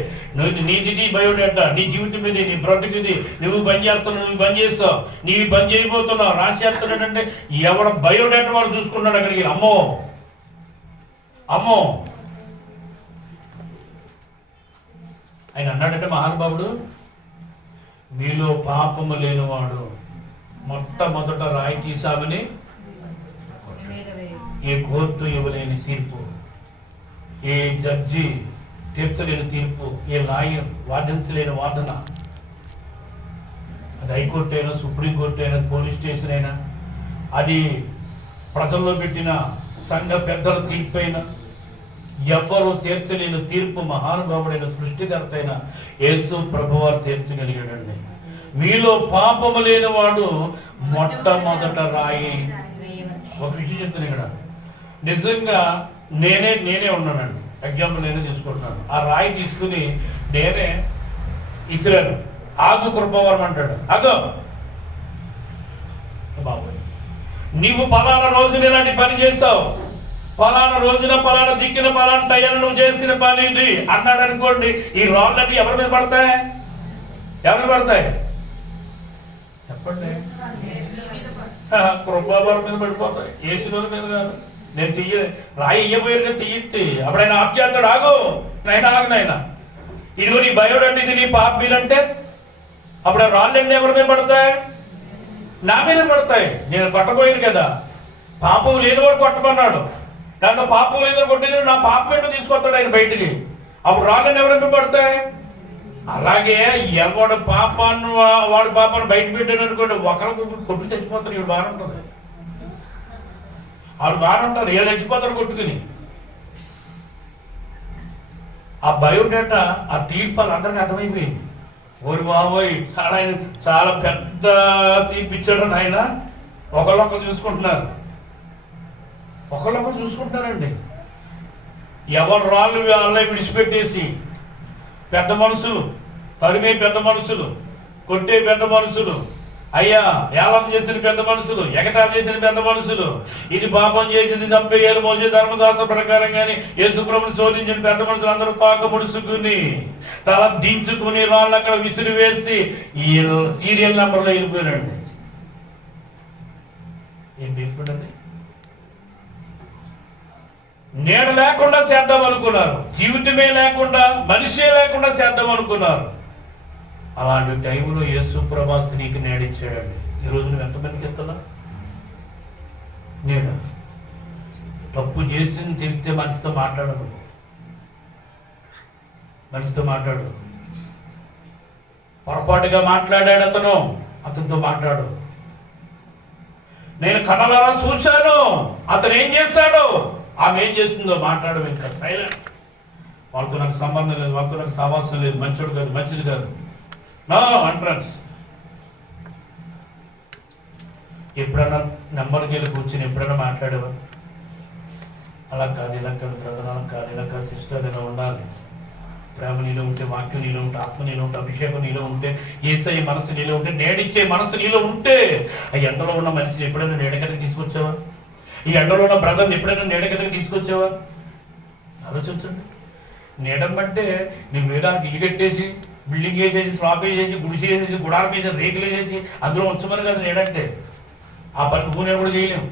నీది బయోడేటా, నీ జీవితం ఇది, నీ బ్రతుకుది, నువ్వు పని చేస్తున్నావు, నువ్వు పని చేస్తావు, నీవు పని చేయబోతున్నావు రాసేస్తున్నాడంటే ఎవడ బయోడేటా వాడు చూసుకున్నాడు అక్కడికి. అమ్మో ఆయన అన్నాడంటే మహానుభావుడు, మీలో పాపము లేనివాడు మొట్టమొదట రాయి తీసామని ఏ కోర్టు ఇవ్వలేని తీర్పు, ఏ జడ్జి తీర్చలేని తీర్పు, ఏ లాయర్ వాదించలేని వాదన, అది హైకోర్టు అయినా, సుప్రీంకోర్టు అయినా, పోలీస్ స్టేషన్ అయినా, అది ప్రజల్లో పెట్టిన సంఘ పెద్దల తీర్పు అయినా, ఎవ్వరూ తీర్చలేని తీర్పు మహానుభావుడైన సృష్టికర్త అయిన యేసు ప్రభువారు తీర్చగలిగాడండి. మీలో పాపము లేని వాడు మొట్టమొదట రాయి. ఒక విషయం చెప్తాను ఇక్కడ. నిజంగా నేనే ఉన్నానండి. ఎగ్జాంపుల్ నేనే తీసుకుంటున్నాను. ఆ రాయి తీసుకుని నేనే ఇసిరాను. ఆగు కృపవరం అంటాడు. అగో బాబోయ్, నీవు పలానా రోజున ఇలాంటి పని చేసావు, పలానా రోజున పలానా దిక్కిన పలానా టైంలో నువ్వు చేసిన పని ఇది అన్నాడు అనుకోండి. ఈ రాళ్ళని ఎవరి మీద పడతాయి? చెప్పండి. కృపావరం మీద పడిపోతాయి, యేసుల మీద కాదు. నేను రాయి ఇయ్యబోయేగా చెయ్యి. అప్పుడు ఆయన ఆఫ్ చేస్తాడు. ఆగు నాయన, ఇదిగో నీ బయోడంటే, ఇది నీ పాపీలంటే అప్పుడు ఆ రాళ్ళన్నీ ఎవరి మీద పడతాయి? నా మీద పడతాయి. నేను కొట్టబోయాను కదా. పాపం లేనివాడు కొట్టమన్నాడు. దాంట్లో పాపం లేదని కొట్టేది నా పాపం ఏంటో తీసుకొస్తాడు ఆయన బయటికి. అప్పుడు రాళ్ళని ఎవరి మీద పడతాయి? అలాగే ఎవడు పాపాన్ని వాడి పాపాన్ని బయట పెట్టాడు అనుకోండి, ఒకరికి కొట్టు చచ్చిపోతారు. ఇవి బాగా ఉంటుంది, వాళ్ళు బాగా ఉంటారు, ఏళ్ళు చచ్చిపోతారు కొట్టుకుని. ఆ బయోడేటా, ఆ తీర్పు అందరికీ అర్థమైపోయింది. ఓరి బాబోయ్, చాలా పెద్ద తీర్పు ఇచ్చాడు ఆయన. ఒకళ్ళొకరు చూసుకుంటున్నారండి. ఎవరు రాళ్ళు వాళ్ళే విడిచిపెట్టేసి పెద్ద మనుషులు, తరిమే పెద్ద మనుషులు, కొట్టే పెద్ద మనుషులు, అయ్యా ఏలం చేసిన పెద్ద మనుషులు, ఎగటాలు చేసిన పెద్ద మనుషులు, ఇది పాపం చేసింది చంపేయాలి మోసే ధర్మశాస్త్ర ప్రకారంగానే యేసుప్రభుని శోధించిన పెద్ద మనుషులు అందరూ పాక ముడుచుకుని తల దించుకుని రాళ్ళు అక్కడ విసిరి వేసి ఈ సీరియల్ నెంబర్లో వెళ్ళిపోయారండి. ఏం తీసుకుంటుంది? నీడ లేకుండా చేద్దాం అనుకున్నారు, జీవితమే లేకుండా, మనిషే లేకుండా చేద్దాం అనుకున్నారు. అలాంటి టైంలో యేసు ప్రభు నీకు నేడిచ్చాడండి. ఈరోజు నువ్వు ఎంతమందికి ఇస్తున్నావు? నేను తప్పు చేసింది తెలిస్తే మనిషితో మాట్లాడదు, మనిషితో మాట్లాడు. పొరపాటుగా మాట్లాడాడు అతనితో మాట్లాడు. నేను కళ్ళారా చూశాను, అతను ఏం చేశాడు, ఆమె ఏం చేస్తుందో మాట్లాడు. ఇంకా సైలెంట్. వాళ్ళతో నాకు సంబంధం లేదు, వాళ్ళతో నాకు సావాసం లేదు, మంచోడు కాదు, మంచిది కాదు, నో ఎంట్రన్స్. ఎప్పుడైనా నెంబర్కి వెళ్ళి కూర్చొని ఎప్పుడైనా మాట్లాడేవా? అలా కాదు, ఇలా కాదు బ్రదర్, అలా కాదు, ఇలా కాదు సిస్టర్, ఇలా ఉండాలి. ప్రేమ నీలో ఉంటే, వాక్యం నీలో ఉంటే, ఆత్మ నీలో ఉంటే, అభిషేకం నీలో ఉంటే, యేసయ్య మనసు నీలో ఉంటే, నేడిచ్చే మనసు నీలో ఉంటే, ఆ ఎండలో ఉన్న మనిషిని ఎప్పుడైనా నేడగదికి తీసుకొచ్చావా? ఈ ఎండలో ఉన్న బ్రదర్ని ఎప్పుడైనా నేడగదికి తీసుకొచ్చావా? ఆలోచించండి. నీడమ్మంటే నువ్వు వేదానికి ఇల్లు కట్టేసి, బిల్డింగ్ వేసేసి, స్లాబ్ వేసేసి, గుడిసి వేసేసి, గుడారం వేసేసి, రేకులు వేసేసి అందులో ఉంచమని కదా నీడంటే. ఆ పట్టుకునే కూడా చేయలేము.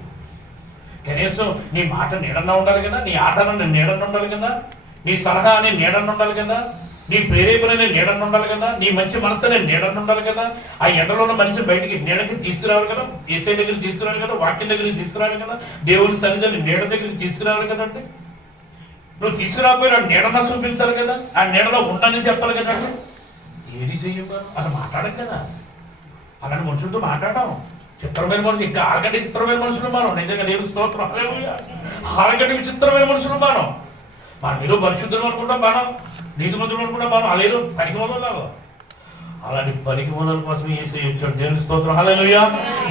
కనీసం నీ మాట నీడన్నా ఉండాలి కదా, నీ ఆటన నీడన్నా ఉండాలి కదా, నీ సలహా అనే నీడన్నా ఉండాలి కదా, నీ ప్రేరేపణ అనే నీడన్నా ఉండాలి కదా, నీ మంచి మనసు అనే నీడన్నా ఉండాలి కదా. ఆ ఎండలో ఉన్న మనిషిని బయటికి నీడకి తీసుకురావాలి కదా, ఏసై దగ్గరికి తీసుకురావాలి కదా, వాక్యం దగ్గరికి తీసుకురావాలి కదా, దేవుని సన్నిధిని నీడ దగ్గరికి తీసుకురావాలి కదా. అంటే నువ్వు తీసుకురాకపోయినా నీడన్నా చూపించాలి కదా, ఆ నీడలో ఉండని చెప్పాలి కదా. అంటే ఏది చెయ్యబారు అలా మాట్లాడదు కదా. అలాంటి మనుషులతో మాట్లాడడం చిత్రమైన మనుషులు, ఇంకా ఆరగంట చిత్రమైన మనుషులు మనం. నిజంగా దేవుని స్తోత్రం, ఆరగంట విచిత్రమైన మనుషులు మనం. మనం ఏదో పరిశుద్ధులు అనుకుంటాం, మనం నీతిమంతులు అనుకుంటాం, మనం అలేదో పనికి మొదలు. అలాంటి పనికి మొదల కోసం యేసయ్య వచ్చాడు. దేవుని స్తోత్రం, హల్లెలూయా.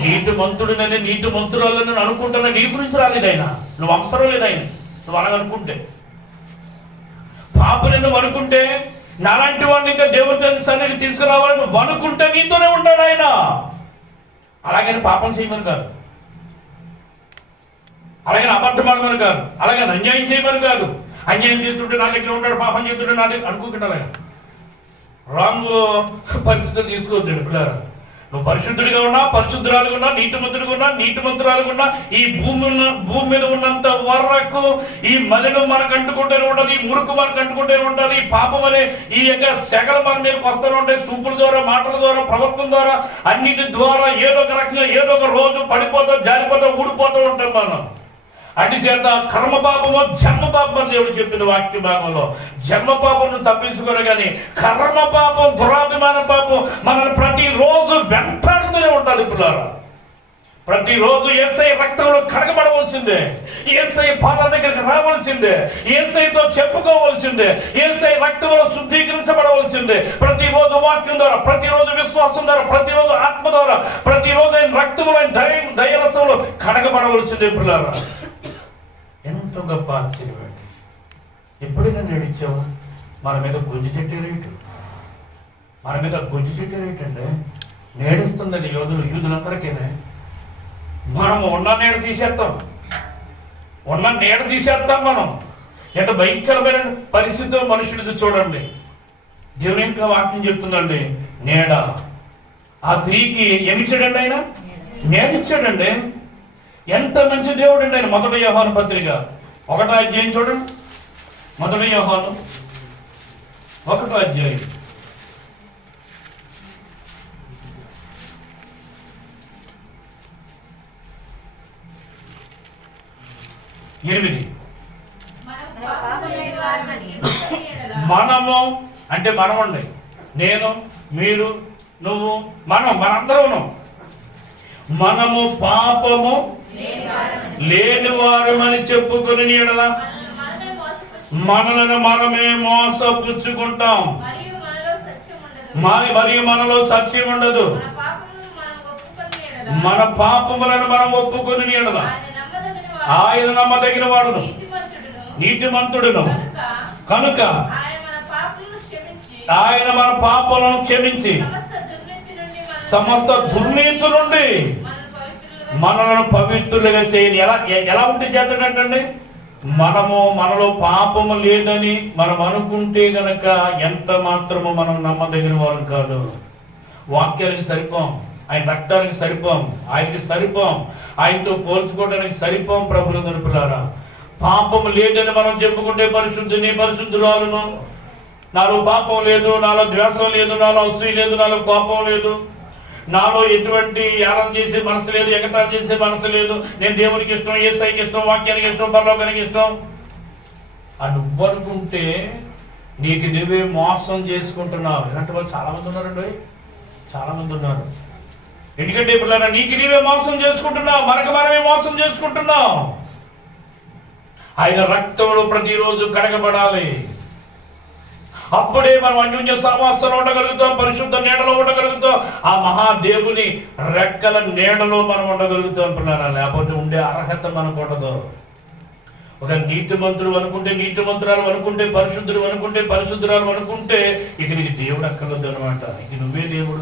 నీతి మంతుడినని, నీతి మంతురాలని అనుకుంటున్నా, నీ గురించి రాలేదు ఆయన, నువ్వు అవసరం లేదు ఆయన. నువ్వు అలా అనుకుంటే, పాపని నువ్వు అనుకుంటే, నాలాంటి వాడిని ఇంకా దేవుని సన్నిధికి తీసుకురావాలని నువ్వు అనుకుంటే నీతోనే ఉంటాడు ఆయన. అలాగని పాపం చేయమని కాదు, అలాగే అబద్ధం ఆడమని కాదు, అలాగే అన్యాయం చేయమని కాదు. అన్యాయం చేస్తుంటే నా దగ్గర ఉంటాడు, పాపం చేస్తుంటే నా దగ్గర అనుకుంటున్నాడు ఆయన. రాంగ్ పరిస్థితులు తీసుకోవద్దు పిల్లరా. నువ్వు పరిశుద్ధుడిగా ఉన్నా, పరిశుద్ధురాలుగా ఉన్నా, నీతిమంతుడిగా ఉన్నా, నీతిమంతురాలుగా ఉన్నా, ఈ భూమి మీద ఉన్నంత వరకు ఈ మదిలో మనకు అంటుకుంటూనే ఉండదు, ఈ మురుకు మనకు అంటుకుంటూనే ఉండాలి. ఈ పాపం అనే ఈ యొక్క సెగలు మన మీదకి వస్తూనే ఉంటాయి. చూపుల ద్వారా, మాటల ద్వారా, ప్రవర్తన ద్వారా, అన్నిటి ద్వారా ఏదో ఒక రకంగా ఏదో ఒక రోజు పడిపోతాం, జారిపోతాం, ఊడిపోతూ ఉంటాం మనం. అటు చేత కర్మ పాపము జన్మ పాపం అని దేవుడు చెప్పిన వాక్య భాగంలో, జన్మ పాపం తప్పించుకోరు కానీ కర్మ పాపం, దురాభిమాన పాపం మనల్ని ప్రతిరోజు వెంటాడుతూనే ఉండాలి పిల్లరా. ప్రతిరోజు యేసయ్య రక్తంలో కడగబడవలసిందే, యేసయ్య పాదాల దగ్గరికి రావాల్సిందే, యేసయ్యతో చెప్పుకోవాల్సిందే, యేసయ్య రక్తంలో శుద్ధీకరించబడవలసిందే. ప్రతిరోజు వాక్యం ద్వారా, ప్రతిరోజు విశ్వాసం ద్వారా, ప్రతిరోజు ఆత్మ ద్వారా, ప్రతిరోజు ఆయన రక్తంలో, ఆయన దయరసంలో కడగబడవలసిందే పిల్లరా. ఎంత గొప్ప ఆశ్చర్యం అండి. ఎప్పుడైనా నేడిచ్చావు మన మీద గుంజి చెట్టే రేటు, మన మీద గుంజి చెట్టే రేటు అండి నేడిస్తుందండి యూదులందరికీనే. మనము ఉన్న నీడ తీసేస్తాం, ఉన్న నీడ తీసేస్తాం మనం. ఎంత భయంకరమైన పరిస్థితిలో మనుషుడిది చూడండి. దేవుని ఇంకా వాక్యం చెప్తుందండి, నీడ. ఆ స్త్రీకి ఏమిచ్చాడండి ఆయన? నేడిచ్చాడండి. ఎంత మంచి దేవుడు అండి ఆయన. 1 యోహాను పత్రిక 1వ అధ్యాయం చూడండి. 1 యోహాను 1వ అధ్యాయం 8. మనము అంటే మనమండి, నేను, మీరు, నువ్వు, మనందరూ మనము పాపము లేని వారమని చెప్పుకొని ఎడల మనలను మనమే మోసపుచ్చుకుంటాం, మరియు మనలో సత్యం ఉండదు. మన పాపములను మనం ఒప్పుకొని ఎడల ఆయన నమ్మదగిన వాడును, నీతిమంతుడును కనుక ఆయన మన పాపలను క్షమించి సమస్త దుర్నీతి నుండి మనలను పవిత్రులుగా చేయని. ఎలా ఉంటే చేస్తాడంటండి, మనలో పాపము లేదని మనం అనుకుంటే గనక ఎంత మాత్రము మనం నమ్మదగిన వారు కాదు. వాక్యానికి సరిపోం, ఆయన రక్తానికి సరిపోం, ఆయనకి సరిపోం, ఆయనతో పోల్చుకోవడానికి సరిపోం. ప్రభుల నరుపులారా, పాపం లేదని మనం చెప్పుకుంటే పరిశుద్ధుని, పరిశుద్ధురాలను, నాలో పాపం లేదు, నాలో ద్వేషం లేదు, నాలో అసూయ లేదు, నాలో కోపం లేదు, నాలో ఎటువంటి యానం చేసే మనసు లేదు, ఎగతాలు చేసే మనసు లేదు, నేను దేవునికి ఇష్టం, యేసయ్యకి ఇష్టం, వాక్యానికి ఇష్టం, పరలోకానికి ఇష్టం అని నువ్వు అనుకుంటే నీకు నువ్వే మోసం చేసుకుంటున్నావు. ఇలాంటి వాళ్ళు చాలామంది ఉన్నారండి, చాలామంది ఉన్నారు. ఎందుకంటే ఇప్పుడు నీకు నీవే మోసం చేసుకుంటున్నావు, మనమే మోసం చేసుకుంటున్నావు. ఆయన రక్తంలో ప్రతిరోజు కడగబడాలి. అప్పుడే మనం అన్యోన్య సహవాసంలో ఉండగలుగుతాం, పరిశుద్ధ నీడలో ఉండగలుగుతాం, ఆ మహాదేవుని రెక్కల నీడలో మనం ఉండగలుగుతాం పిల్లరా. లేకపోతే ఉండే అర్హత మనకు ఉండదు. ఒక నీతిమంతుడు అనుకుంటే, నీతిమంతురాలు అనుకుంటే, పరిశుద్ధుడు అనుకుంటే, పరిశుద్ధురాలు అనుకుంటే ఇక నీకు దేవుడు అక్కర్లేదు అనమాట. ఇక నువ్వే దేవుడు,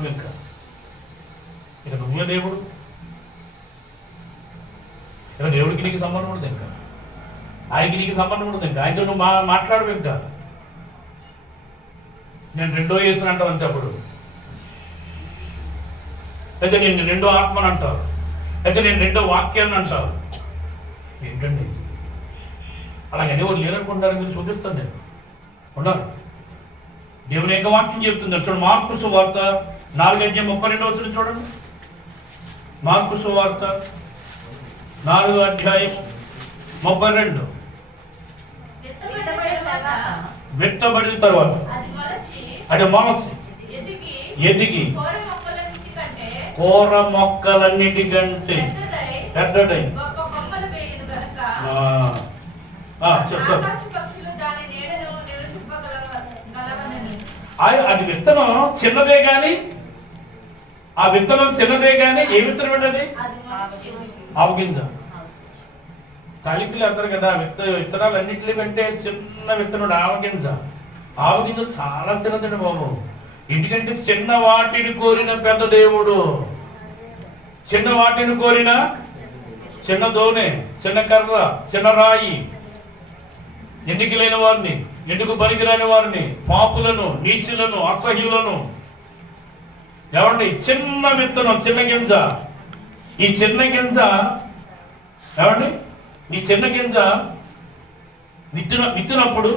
ఇక నువ్వే దేవుడు. ఇక దేవుడికి నీకు సంబంధం ఉండదు, ఇంకా ఆయనకి నీకు సంబంధం ఉండదు, ఇంకా ఆయనతో నువ్వు మాట్లాడవు. ఇంకా నేను రెండో యేసుని అంటావు అంతే. అప్పుడు అయితే నేను రెండో ఆత్మని అంటావు, అయితే నేను రెండో వాక్యాన్ని అంటావు. ఏంటండి అలాగనే వాళ్ళు లేరనుకుంటారు, మీరు చూపిస్తాను నేను ఉన్నారు. దేవుని యొక్క వాక్యం చెప్తుంది చూడండి. మార్కు సువార్త 4:32 చూడండి. మార్కు సువార్త 4:32. విత్తబడిన తర్వాత అది మొలసి ఎదిగి కూర మొక్కలన్నిటికంటే పెద్దదై. అది విత్తనం చిన్నదే కానీ, ఆ విత్తనం చిన్నదే కానీ ఏ విత్తనం ఏంటది? ఆవగింజ. తలికలు అంటారు కదా, విత్తనాలు అన్నింటి కంటే చిన్న విత్తనుడు ఆవగింజ. ఆవగింజ చాలా చిన్నదండి బాబు. ఎందుకంటే చిన్న వాటిని కోరిన పెద్ద దేవుడు, చిన్న వాటిని కోరిన చిన్న దోనె, చిన్న కర్ర, చిన్న రాయి, ఎన్నిక లేని వారిని, ఎందుకు పనికిరాని వారిని, పాపులను, నీచులను, అసహ్యులను, ఏమండి చిన్న విత్తనం, చిన్న గింజ. ఈ చిన్న గింజ ఏమండి, ఈ చిన్న గింజ విత్తినప్పుడు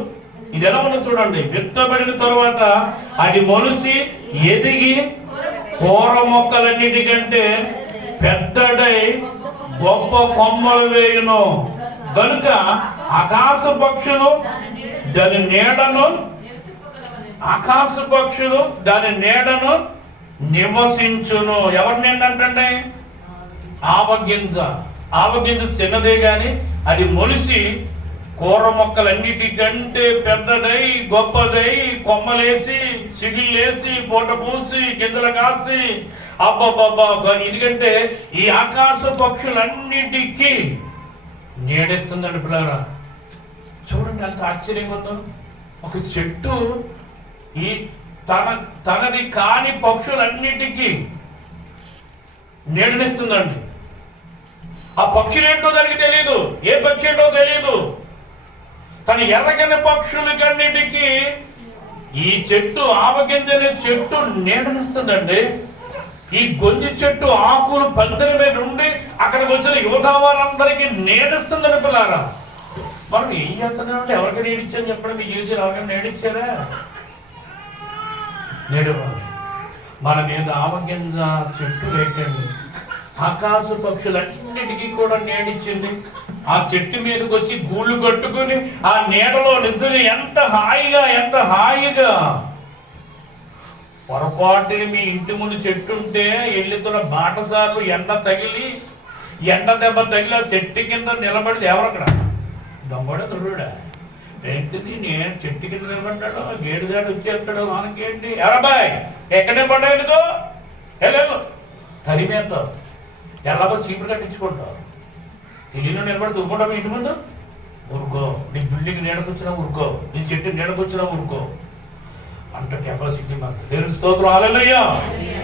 ఇది ఎలా ఉందో చూడండి. విత్తబడిన తర్వాత అది మొలిసి ఎదిగి కూర మొక్కలన్నిటికంటే పెద్దడై గొప్ప కొమ్మలు వేయును కనుక ఆకాశ పక్షులు దాని నీడను నివసించును. ఎవరిని ఏంటంటే ఆవగింజ. ఆవగింజ చిన్నదే గాని అది మొలిసి కూర మొక్కలన్నిటికంటే పెద్దదై గొప్పదై కొమ్మలేసి చిగిళ్ళేసి పూట పూసి గింజలు కాసి అబ్బబ్బబ్బా. ఎందుకంటే ఈ ఆకాశ పక్షులన్నిటికీ నీడేస్తుందండి పిల్లరా. చూడండి అంత ఆశ్చర్యంగా ఉందో. ఒక చెట్టు ఈ తనది కాని పక్షులన్నిటికీ నీడనిస్తుందండి. ఆ పక్షులేంటో దానికి తెలియదు, ఏ పక్షి ఏంటో తెలియదు. తన ఎర్రగని పక్షులకన్నిటికీ ఈ చెట్టు, ఆవగింజనే చెట్టు నీడనిస్తుందండి. ఈ గొంజి చెట్టు ఆకులు పందిరి మీద ఉండి అక్కడికి వచ్చిన యోధా వారందరికీ నీడిస్తుందని పిల్లారా. మనం ఏం చేస్తున్నామంటే ఎవరికి నీడిచ్చారని చెప్పడం, మీ జీవితం ఎవరికైనా నీడిచ్చారా? నేడు మన మీద ఆవగింజ చెట్టు లేకండి, ఆకాశ పక్షులన్నిటికీ కూడా నీడిచ్చింది. ఆ చెట్టు మీదకి వచ్చి గూళ్ళు కట్టుకుని ఆ నీడలో నిజంగా ఎంత హాయిగా. పొరపాటుని మీ ఇంటి ముందు చెట్టు ఉంటే వెళ్ళితున్న బాటసార్లు ఎండ దెబ్బ తగిలి ఆ చెట్టు కింద నిలబడి ఎవరక్కడ దొంగడా దొరుడా ఏంటిది? నేను చెట్టు కింద నిలబడ్డాడు, గేడుగాడు వచ్చేస్తాడు, మనకేంటి ఎరబాయ్ ఎక్కడే పడ్డాడుకో వెళ్ళదు తరిమేస్తావు, ఎలాగో చీపులు కట్టించుకుంటావు. తెలియని నిలబడి ఊరుకుంటావు ఇంటి ముందు. ఊరుకో, నీ బిల్డింగ్ నీడకొచ్చినా ఊరుకో, నీ చెట్టు నీడకొచ్చినా ఊరుకో. అంత కెపాసిటీ మాకు. దేవుని స్తోత్రం, హల్లెలూయా.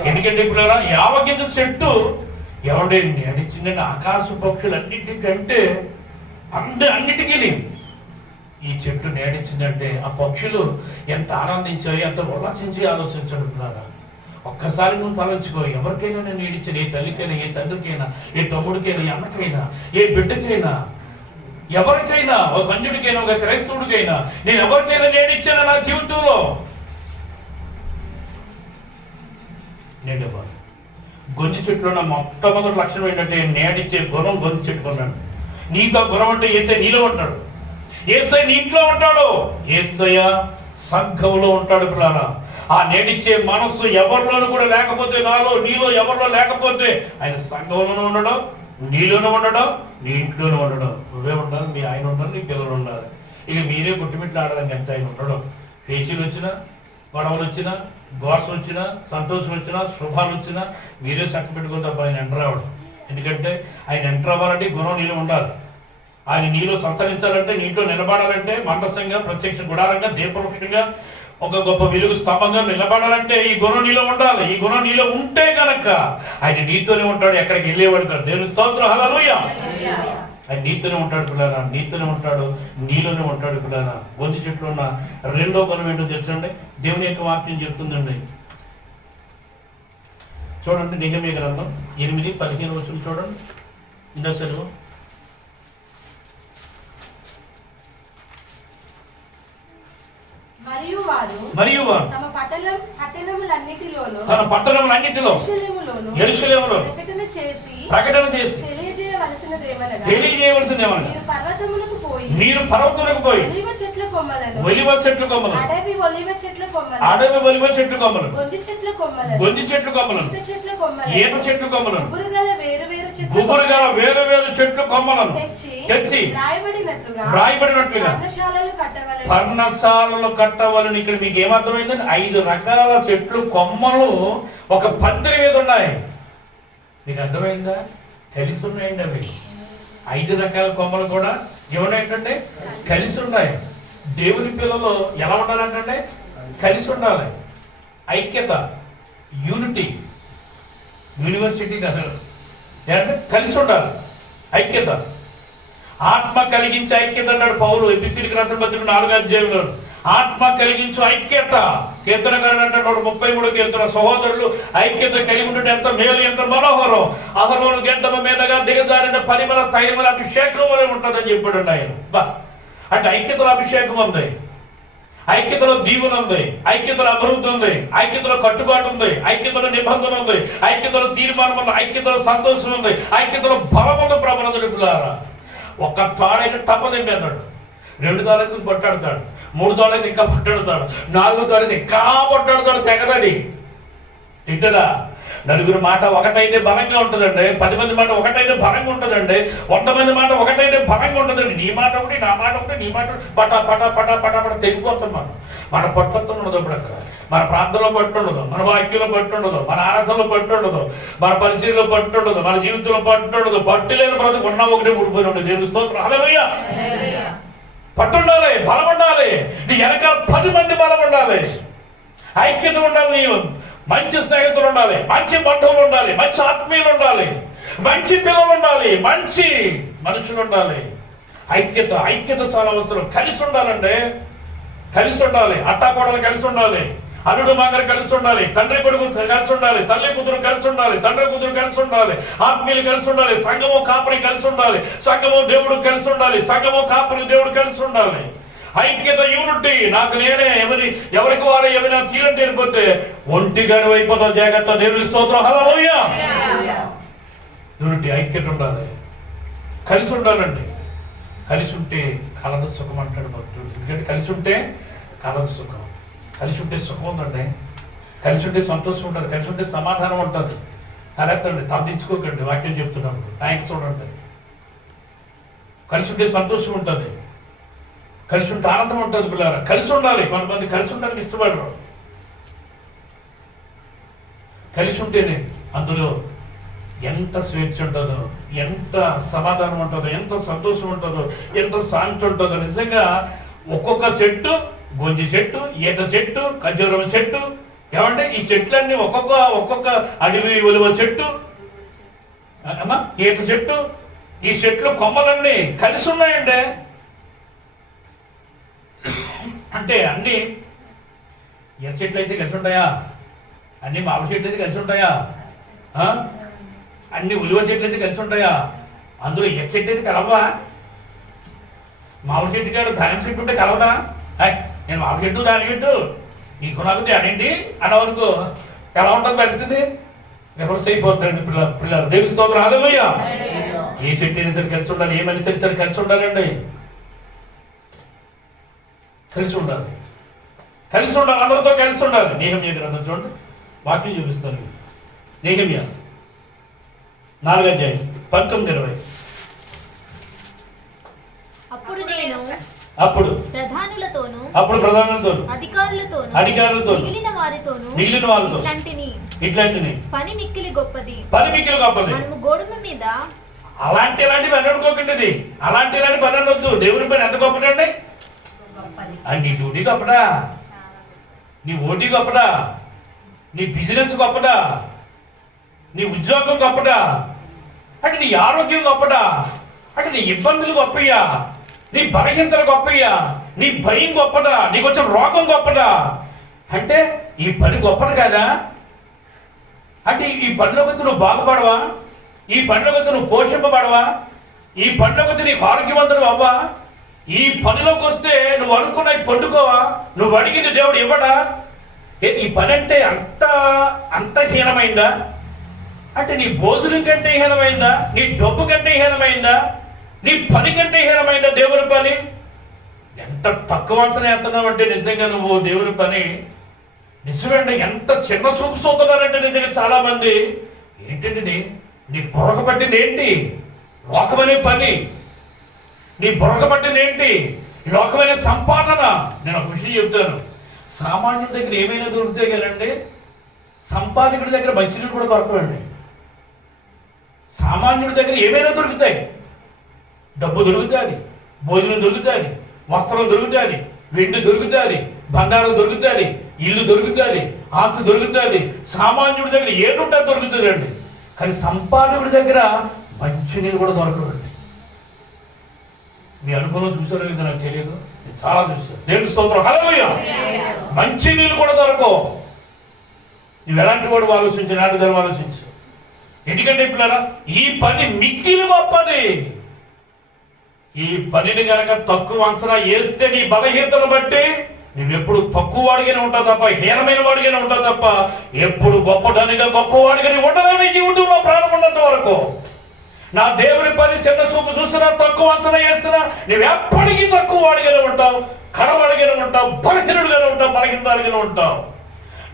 ఎందుకంటే ఇప్పుడు యావగింజ చెట్టు ఎవడే నడిచిందంటే ఆకాశ పక్షులన్నిటికంటే అన్నిటికీ ఈ చెట్టు నేడించిందంటే ఆ పక్షులు ఎంత ఆనందించాయి, ఎంత ఉల్లాసించి ఆలోచించుకుంటున్నారా. ఒక్కసారి నువ్వు తలంచుకో. ఎవరికైనా నేను నేడించాను, ఏ తల్లికైనా, ఏ తండ్రికైనా, ఏ తమ్ముడికైనా, ఏ అన్నకైనా, ఏ బిడ్డకైనా, ఎవరికైనా, ఒక అన్యుడికైనా, ఒక క్రైస్తవుడికైనా నేను ఎవరికైనా నేడించాను నా జీవితంలో. నేనేవాడు గొంజి చెట్టులో ఉన్న మొట్టమొదటి లక్షణం ఏంటంటే నేడిచ్చే గుణం గొంజి చెట్టుకున్నాడు. నీకు ఆ గుణం అంటే యేసయ్య నీలో ఉంటాడు, యేసయ్య నీ ఇంట్లో ఉంటాడు, యేసయ్య సంఘంలో ఉంటాడు. పిల్లారా, ఆ నేడిచ్చే మనస్సు ఎవరిలోనూ కూడా లేకపోతే, నాలో నీలో ఎవరిలో లేకపోతే, ఆయన సంఘంలోనూ ఉండడం, నీలోనూ ఉండడం, నీ ఇంట్లోనూ ఉండడం. నువ్వే ఉండాలి, మీ ఆయన ఉండాలి, నీ పిల్లలు ఉండాలి. ఇక మీరే గుట్టుమిట్లు ఆడడానికి ఎంత ఆయన ఉండడం. పేచీలు వచ్చినా, గొడవలు వచ్చినా, దోషం వచ్చినా, సంతోషం వచ్చినా, శుభాలు వచ్చినా మీరే చక్క పెట్టుకుని తప్ప ఆయన ఎంటర్ అవ్వడం. ఎందుకంటే ఆయన ఎంటర్ అవ్వాలంటే గుణం నీలో ఉండాలి. ఆయన నీలో సంచరించాలంటే, నీలో నిలబడాలంటే, మందసంగా, ప్రత్యక్ష గుడారంగా, దీపవృక్షంగా, ఒక గొప్ప వెలుగు స్తంభంగా నిలబడాలంటే ఈ గుణం నీలో ఉండాలి. ఈ గుణం నీలో ఉంటే కనుక ఆయన నీతోనే ఉంటాడు, ఎక్కడికి వెళ్ళేవాడు కాదు. దేవుని స్తోత్రం, హల్లెలూయా. ఆయన నీతోనే ఉంటాడు పిల్లరా, నీతోనే ఉంటాడు, నీలోనే ఉంటాడు పిల్లరా. గొంతు చెట్లు ఉన్న రెండో గుణం ఏంటో తెలుసండి, దేవుని యొక్క వాక్యం చెప్తుందండి. చూడండి, నెహెమీయా గ్రంథం 8:15 వచనం చూడండి. ఇందా సెలవు. మరియు వారు తమ పట్టణములన్నిటిలో యెరూషలేములో ప్రకటన చేసి తెలియజేయవలసింది ఏమనగా, మీరు పర్వతములకు పోయి ఒలివ చెట్ల కొమ్మలను, అడవి ఒలివ చెట్ల కొమ్మలను, గొంజి చెట్ల కొమ్మలను, ఈత చెట్ల కొమ్మలను, గుబురు గల వేరు వేరు చెట్ల కొమ్మలను తెచ్చి రాయబడినట్లుగా పర్ణశాలలు కట్టవాలని. ఇక్కడ మీకు ఏమర్థమైందంటే 5 రకాల చెట్లు కొమ్మలు ఒక పందిరి మీద ఉన్నాయి. మీకు అర్థమైందా? కలిసి ఉన్నాయండి అవి. 5 రకాల కొమ్మలు కూడా ఏమన్నాయంటే కలిసి ఉన్నాయి. దేవుని పిల్లలు ఎలా ఉండాలంటే కలిసి ఉండాలి. ఐక్యత, యూనిటీ. యూనివర్సిటీ అసలు అంటే కలిసి ఉండాలి, ఐక్యత. ఆత్మ కలిగించే ఐక్యత అన్నాడు పౌలు ఎఫెసీయులకు రాసిన పత్రిక 4వ అధ్యాయంలో. ఆత్మ కలిగించు ఐక్యత. కీర్తనకారుడు అంటాడు 133వ కీర్తన, సహోదరులు ఐక్యత కలిగి ఉండటం ఎంత మేలు, ఎంత మనోహరం. అహరోను గెంటల మీదగా దిగజారిన పరిమళ తైలముల అభిషేకం వలె ఉంటుందని చెప్పాడు ఆయన. అంటే ఐక్యతలో అభిషేకం ఉంది, ఐక్యతలో దీవెన ఉంది, ఐక్యతలో అభివృద్ధి ఉంది, ఐక్యతలో కట్టుబాటు ఉంది, ఐక్యతలో నిబంధన ఉంది, ఐక్యతలో తీర్మానం ఉంది, ఐక్యతలో సంతోషం ఉంది, ఐక్యతలో బలం ఉంది. ప్రభులారా, ఒక్క తాడైతే తప్పదండి అన్నాడు. 2 తాళ్ళకి పట్టాడుతాడు, 3 తాళ్ళకి ఇంకా పట్టాడుతాడు, 4వ తాళ్ళకి ఇంకా పట్టాడుతాడు. తెగదని తింటదా? నలుగురు మాట ఒకటైతే బలంగా ఉంటుందండి, 10 మంది మాట ఒకటైతే బలంగా ఉంటుందండి, 100 మంది మాట ఒకటైతే బలంగా ఉంటుందండి. నీ మాట ఒకటి, నా మాట ఒకటి, నీ మాట పటా పటా పటా పటా పట తెగిపోతాం. మన పట్టుకొత్తం ఉండదు. అప్పుడు అక్కడ మన ప్రాంతంలో పట్టు ఉండదు, మన వాక్యంలో పట్టు ఉండదు, మన ఆరాధనలో పట్టు ఉండదు, మన పరిచయంలో పట్టు ఉండదు, మన జీవితంలో పట్టు ఉండదు. పట్టు లేని బ్రతుకు ఉన్న ఒకటి ఊడిపోయి ఉండదు. దేవుని స్తోత్రం, హల్లెలూయా. పట్టు ఉండాలి, బలం ఉండాలి. నీ వెనకాల 10 మంది బలం ఉండాలి, ఐక్యత ఉండాలి. నీవు మంచి స్నేహితులు ఉండాలి, మంచి బంధువులు ఉండాలి, మంచి ఆత్మీయులు ఉండాలి, మంచి పిల్లలు ఉండాలి, మంచి మనుషులు ఉండాలి. ఐక్యత, ఐక్యత చాలా అవసరం. కలిసి ఉండాలండి, కలిసి ఉండాలి. అత్తాకోడలు కలిసి ఉండాలి, అల్లుడు మగరు కలిసి ఉండాలి, తండ్రి కొడుకు కలిసి ఉండాలి, తల్లి కూతురు కలిసి ఉండాలి, తండ్రి కూతురు కలిసి ఉండాలి, ఆత్మీయులు కలిసి ఉండాలి, సంఘము కాపరి కలిసి ఉండాలి, సంఘము దేవుడు కలిసి ఉండాలి, సంఘము కాపరి దేవుడు కలిసి ఉండాలి. ఐక్యత, యూనిటీ. నాకు నేనే ఎవరికి వారు ఏమైనా తీరం తీరిపోతే ఒంటి గడువు అయిపోతాం. జాగ్రత్త. దేవుని స్తోత్రం, హల్లెలూయా. యూనిటీ, ఐక్యత ఉండాలి, కలిసి ఉండాలండి. కలిసి ఉంటే కలద సుఖం అంటాడు భక్తుడు. ఎందుకంటే కలిసి ఉంటే కలద సుఖం, కలిసి ఉంటే సుఖం ఉందండి, కలిసి ఉంటే సంతోషం ఉంటుంది, కలిసి ఉంటే సమాధానం ఉంటుంది. తలెత్తండి, తలదించుకోకండి. వాక్యం చెప్తున్నప్పుడు థ్యాంక్స్ చూడండి. కలిసి ఉంటే సంతోషం ఉంటుంది, కలిసి ఉంటే ఆనందం ఉంటుంది. పిల్లలు కలిసి ఉండాలి. కొంతమంది కలిసి ఉండడానికి ఇష్టపడరు. కలిసి ఉంటేనే అందులో ఎంత స్వేచ్ఛ ఉంటుందో, ఎంత సమాధానం ఉంటుందో, ఎంత సంతోషం ఉంటుందో, ఎంత శాంతి ఉంటుందో. నిజంగా ఒక్కొక్క చెట్టు, గొంజి చెట్టు, ఈత చెట్టు, ఖర్జూరం చెట్టు, ఏమంటే ఈ చెట్లన్నీ ఒక్కొక్క అడవి ఒలివ చెట్టు, అమ్మా ఈత చెట్టు, ఈ చెట్లు కొమ్మలన్నీ కలిసి ఉన్నాయండి. అంటే అన్ని ఎర్ర చెట్లు అయితే కలిసి ఉంటాయా? అన్ని మామిడి చెట్లు అయితే కలిసి ఉంటాయా? అన్ని ఉలివ చెట్లు అయితే కలిసి ఉంటాయా? అందులో ఎర్ర చెట్టు అయితే కలవా? మామిడి చెట్టు గారు దాని చెట్టు ఉంటే కలవదా? నేను మామిడి చెట్టు దాని చెట్టు నీకు నాకు అదేంటి అన్న వరకు ఎలా ఉంటుంది పరిస్థితి? రివర్స్ అయిపోతారండి పిల్లలు. దేవుని స్తోత్రం, హల్లెలూయా. ఏ శక్తి అయినా సరే కలిసి ఉండాలి, ఏ మనిషి అయినా సరే కలిసి ఉండాలండి. కలిసి ఉండాలి, కలిసి ఉండాలి, అందరితో కలిసి ఉండాలి. నెహెమ్యా గ్రంథం చూడండి, వాక్యం చూపిస్తాను. నెహెమ్యా 4:19-20. అప్పుడు ప్రధానులతోను అధికారులతోను మిగిలిన వారితో ఇట్లాంటిని పని మిక్కిలి గొప్పది. మనము గోడల మీద అలాంటి పని అనుకోకండి. అలాంటి పని అనొద్దు. దేవుని పని ఎంత గొప్పదండి. నీ డ్యూటీ గొప్పదా, నీ ఓటీ గొప్పదా, నీ బిజినెస్ గొప్పదా, నీ ఉద్యోగం గొప్పదా, అంటే నీ ఆరోగ్యం గొప్పదా, అంటే నీ ఇబ్బందులు గొప్పయ్యా, నీ బలహీనతలు గొప్పయ్యా, నీ భయం గొప్పదా, నీకు వచ్చిన రోగం గొప్పదా, అంటే ఈ పని గొప్పది కాదా? అంటే ఈ పనిలోకి వచ్చి నువ్వు బాగుపడవా? ఈ పనిలోకి వచ్చి నువ్వు పోషింపబడవా? ఈ పనిలోకి వచ్చి నీకు ఆరోగ్యవంతుడు అవ్వా? ఈ పనిలోకి వస్తే నువ్వు అనుకున్నవి పండుకోవా? నువ్వు అడిగింది దేవుడు ఇవ్వడా? ఈ పని అంటే అంత హీనమైందా? అంటే నీ భోజనం కంటే హీనమైందా? నీ డబ్బు కంటే హీనమైందా? నీ పని కంటే హీనమైందా దేవుని పని? ఎంత తక్కువ అంచనా వేస్తున్నావు అంటే నిజంగా నువ్వు దేవుని పని. నిజమండి, ఎంత చిన్న చూపు చూస్తున్నారంటే నిజంగా చాలా మంది. ఏంటండి నీ బుర్రక పట్టింది ఏంటి? లోకమనే పని. నీ బుర్రక పట్టింది ఏంటి? లోకమైన సంపాదన. నేను ఒక విషయం చెప్తాను. సామాన్యుడి దగ్గర ఏమైనా దొరుకుతాయి కదండి, సంపాదకుడి దగ్గర మంచినీళ్ళు కూడా దొరకవండి. సామాన్యుడి దగ్గర ఏమైనా దొరుకుతాయి. డబ్బు దొరుకుతుంది, భోజనం దొరుకుతుంది, వస్త్రం దొరుకుతుంది, వెండి దొరుకుతుంది, బంగారం దొరుకుతుంది, ఇల్లు దొరుకుతుంది, ఆస్తి దొరుకుతుంది. సామాన్యుడి దగ్గర ఏడుంటే దొరుకుతుంది అండి. కానీ సంపాదకుడి దగ్గర మంచినీళ్ళు కూడా దొరకవండి. మీ అనుభవం చూసారో ఇది నాకు తెలియదు, చాలా చూసాను. దేవుని స్తోత్రం, హల్లెలూయా. మంచినీళ్ళు కూడా దొరకవు. నువ్వు ఎలాంటి వాడు ఆలోచించు, ఎలాంటి ధర్మం ఆలోచించు. ఎందుకంటే పిల్లరా, ఈ పని మిక్కిలి గొప్పది. ఈ పనిని కనుక తక్కువ అంచనా వేస్తే నీ బలహీనతను బట్టి నువ్వెప్పుడు తక్కువ వాడిగానే ఉంటావు తప్ప, హీనమైన వాడిగానే ఉంటావు తప్ప, ఎప్పుడు గొప్పదానిగా గొప్పవాడిగానే ఉండలేని జీవితంలో ప్రారంభం ఉన్నంత వరకు. నా దేవుని పని చిన్న చూపు చూసినా, తక్కువ అంచనా వేసినా నువ్వు ఎప్పటికీ తక్కువ వాడిగానే ఉంటావు, కడవాడిగానే ఉంటావు, బలహీనుడిగానే ఉంటావు, బలహీనగానే ఉంటావు.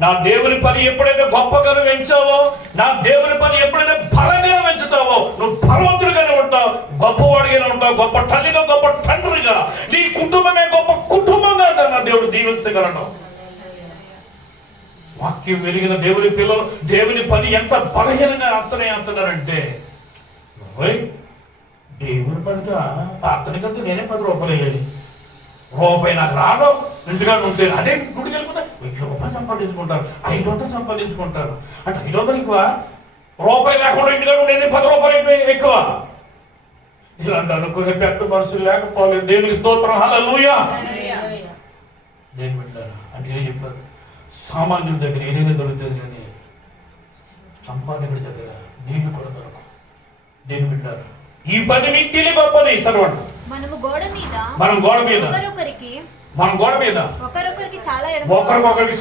నా దేవుని పని ఎప్పుడైతే గొప్పగా పెంచావో, నా దేవుని పని ఎప్పుడైతే బలంగా పెంచుతావో, నువ్వు బలవంతుడిగానే ఉంటావు, గొప్పవాడిగానే ఉంటావు, గొప్ప తల్లిగా, గొప్ప తండ్రిగా, నీ కుటుంబమే గొప్ప కుటుంబంగా నా దేవుడు దీవించగలను. వాక్యం వెలిగిన దేవుని పిల్లలు దేవుని పని ఎంత బలహీనంగా అంచనా అంటున్నారంటే, దేవుని పనిగా అతనికంటే నేనే 10 రూపాయలు వేయాలి, రూపాయి నాకు రాదు, ఇంటిగా ఉంటే అదే గుడికి వెళ్ళిపోతే 1 రూపాయలు సంపాదించుకుంటారు, 500 సంపాదించుకుంటారు. అంటే 500 ఎక్కువ, రూపాయి లేకుండా ఇంటిగా ఉండే 10 రూపాయలు ఎక్కువ. ఇలాంటి అనుకునే పెద్ద మనుషులు లేకపోలేదు. దేవునికి స్తోత్రం, హల్లెలూయా. దేవుని బిడ్డలారా, అంటే ఏం చెప్పారు? సామాన్యుడి దగ్గర ఏదైనా దొరుకుతుంది కానీ సంపాదకుడి దగ్గర నీళ్ళు కూడా దొరకదు. దేవుని బిడ్డలారా, ఈ పని మిక్కిలి గొప్పది. చదవండి. మనం గోడ మీద ఒకరికొకరికి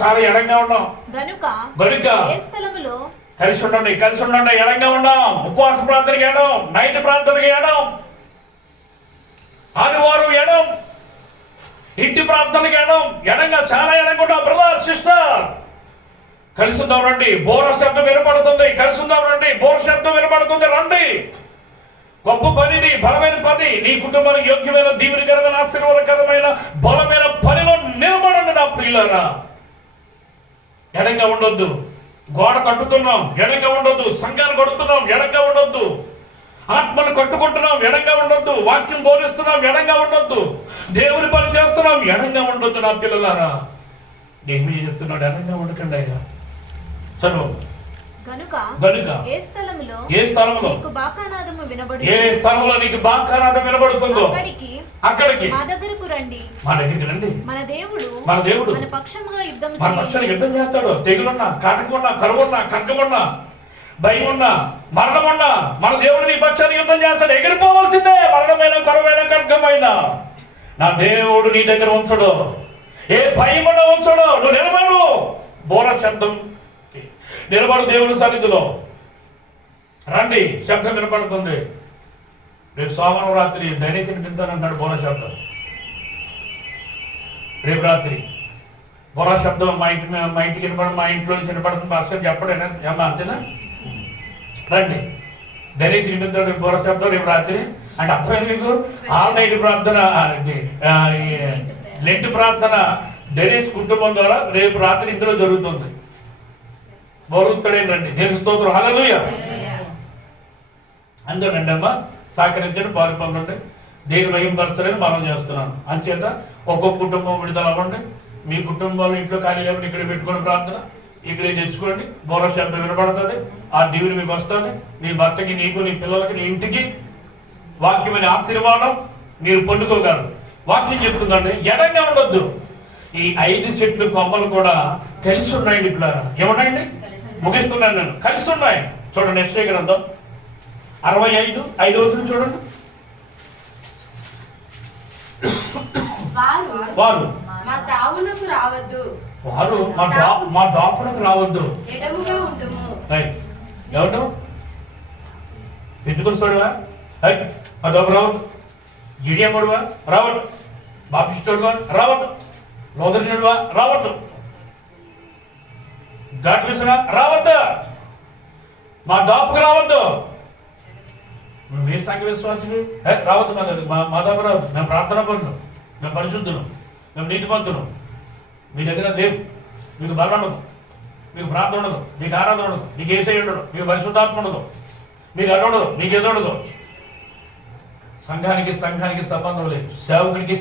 చాలా ఎడంగా ఉన్నాం గనుక కలిసి ఉండండి, ఎడంగా ఉన్నాం. ఉపవాస ప్రార్థనకి ఏడం, నైట్ ప్రార్థనకి ఏడం, ఆదివారం ఏడం, ఇంటి ప్రార్థనకి ఏడం, ఎడంగా చాలా ఎడంగా ఉన్నాం. బ్రదర్, సిస్టర్, కలిసి ఉందాం రండి. బోర శబ్దం వినపడుతుంది. కలిసి ఉందాం రండి, బోర శబ్దం వినపడుతుంది. రండి. గొప్ప పనిని, బలమైన పని, నీ కుటుంబానికి యోగ్యమైన, దీవెనకరమైన, ఆశీర్వాదకరమైన, బలమైన పనిలో నిలబడండి నా ప్రియులారా. ఎడంగా ఉండొద్దు. గోడ కట్టుతున్నాం, ఎడంగా ఉండొద్దు. సంఘాన్ని కడుతున్నాం, ఎడంగా ఉండొద్దు. ఆత్మను కట్టుకుంటున్నాం, ఎడంగా ఉండొద్దు. వాక్యం బోధిస్తున్నాం, ఎడంగా ఉండొద్దు. దేవుని పని చేస్తున్నాం, ఎడంగా ఉండొద్దు నా పిల్లలారా. నేను చెప్తున్నాడు, ఎడంగా ఉండకండి అయ్యా. చదువు. గనుక ఏ స్థలములో నీకు బాకానాదం వినబడుతుందో అక్కడికి మా దగ్గరకు రండి. మన దేవుడు మన పక్షముగా యుద్ధం చేస్తాడు. తెగులున్నా, కాటకమున్నా, కరువున్నా, ఖడ్గమున్నా, భయం ఉన్నా, మరణం ఉన్నా, మన దేవుడు నీ పక్షాన్ని యుద్ధం చేస్తాడు. ఎగిరిపోవాల్సిందే. మరణమైన, కరువైన, ఖడ్గమైన నా దేవుడు నీ దగ్గర ఉంచడు. ఏ భయమున్నా ఉంచడు. నువ్వు నిలబడు. బోర శబ్దం నిలబడు దేవుని సన్నిధిలో. రండి, శబ్దం వినపడుతుంది. రేపు సోమవారం రాత్రి ధనేసి వినిపిస్తానంటాడు బోరా శబ్దం. రేపు రాత్రి బోరా శబ్దం మా ఇంటికి వినపడదు, మా ఇంట్లో నుంచి వినపడుతుంది. భాస్కర్ చెప్పడేనా ఏమన్నా అంతేనా? రండి, ధనేసి వినిపిస్తాడు రేపు బోరా శబ్దం రేపు రాత్రి. అంటే అర్థమైంది మీకు? ఆల్ నైట్ ప్రార్థన, లెంట్ ప్రార్థన ధనేష్ కుటుంబం ద్వారా రేపు రాత్రి ఇందులో జరుగుతుంది. బోరుతాడేనండి. దేవుని స్తోత్రం, హల్లెలూయా. అందరూ రండి అమ్మా, సహకరించండి, పాల్పొందండి. దేని మహిమపరచాలని మనం చేస్తున్నాను. అంచేత ఒక్కొక్క కుటుంబం విడుదల అవ్వండి. మీ కుటుంబాలు ఇంట్లో ఖాళీ లేకుండా ఇక్కడ పెట్టుకొని ప్రార్థన ఇక్కడే తెచ్చుకోండి. బోర శబ్దం వినపడుతుంది, ఆ దీవుని మీకు వస్తుంది. మీ భర్తకి, నీకు, నీ పిల్లలకి, నీ ఇంటికి వాక్యమైన ఆశీర్వాదం మీరు పొందుకోగలరు. వాక్యం చెప్తుందండి, ఎడంగా ఉండొద్దు. ఈ 5 చెట్లు కొమ్మలు కూడా కలిసి ఉన్నాయండి. ఇప్పుడు ఏమన్నాయండి? ముగిస్తున్నాను నేను. కలిసి ఉన్నాయి. చూడండి, యెషయా గ్రంథం 65:5 చూడండి. వారు మా దాపునకు రావద్దు, మా దాపునకు రావద్దు. ఎవరు ఎందుకు చూడవా? మా దాపు రావద్దు. గిడియమ్మడువా రావద్దు. బాపిస్తుడువా రావద్దు. లోదరుడువా రావద్దు. ఘాట్ విసరా రావద్దు. మా దాపుకు రావద్దు. మేము సంఘ విశ్వాసులు రావద్దు. మా దాపు రావద్దు. మేము ప్రార్థన పనులు, మేము పరిశుద్ధులు, మేము నీతిమంతులు. మీ దగ్గర లేవు. మీకు బలం ఉండదు, మీకు ప్రార్థన ఉండదు, మీకు ఆరాధన ఉండదు, మీకు ఏసై ఉండదు, మీకు పరిశుద్ధాత్మ ఉండదు, మీకు అది ఉండదు, మీకు ఎదు ఉండదు. సంఘానికి సంబంధం లేదు. సేవకుడికి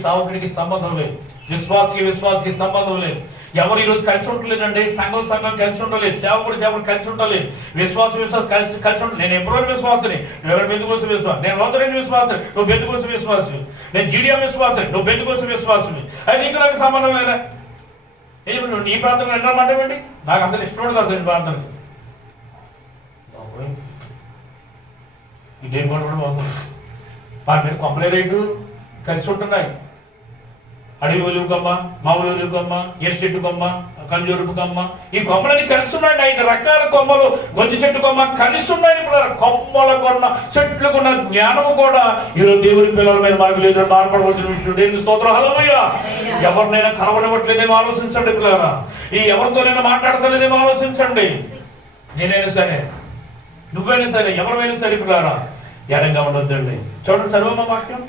సంబంధం లేదు. విశ్వాసకి సంబంధం లేదు. ఎవరు ఈరోజు కలిసి ఉండలేదండి. సంఘం కలిసి ఉండలేదు. సేవకుడు కలిసి ఉండలేదు. విశ్వాసం కలిసి ఉండలేదు. నేను ఎప్పుడో విశ్వాసని, నువ్వు ఎవరు బెందుకోసం విశ్వాసం. నేను రోజులేని విశ్వాసం, నువ్వు బెందుకోసం విశ్వాసం. నేను జీడియం విశ్వాసం, నువ్వు బెందుకోసం విశ్వాసం. అది నీకు నాకు సంబంధం లేదా? నువ్వు నీ ప్రాంతంలో ఎన్నమంటావండి? నాకు అసలు ఇష్టం ఉండదు అసలు నీ ప్రాంతానికి. ఇదేం కూడా బాబు, వాటి మీద కొమ్మలే రేటు కలిసి ఉంటున్నాయి. అడవి ఒలివు కొమ్మ, మామూలు ఒలివు కొమ్మ, ఎర్ర చెట్టు కొమ్మ, కంజూరుపు కొమ్మ, ఈ కొమ్మలన్నీ కలిసి ఉన్నాయి. 5 రకాల కొమ్మలు, గొంజి చెట్టు కొమ్మ కలిసి ఉన్నాయి. ఇప్పుడు కొమ్మలకున్న చెట్లకున్న జ్ఞానము కూడా ఈరోజు దేవుని పిల్లల మీద మనకు లేదు. మాట్లాడవలసిన విషయం. దేవుని స్తోత్రం, హల్లెలూయా. ఎవరినైనా కనబడవట్లేదేమో ఆలోచించండి పిల్లరా. ఈ ఎవరితోనైనా మాట్లాడతలేదేమో ఆలోచించండి. నేనైనా సరే, నువ్వైనా సరే, ఎవరైనా సరే పిల్లరా, ఎడంగా ఉండొద్దండి. చూడండి, చదువు వాక్యం.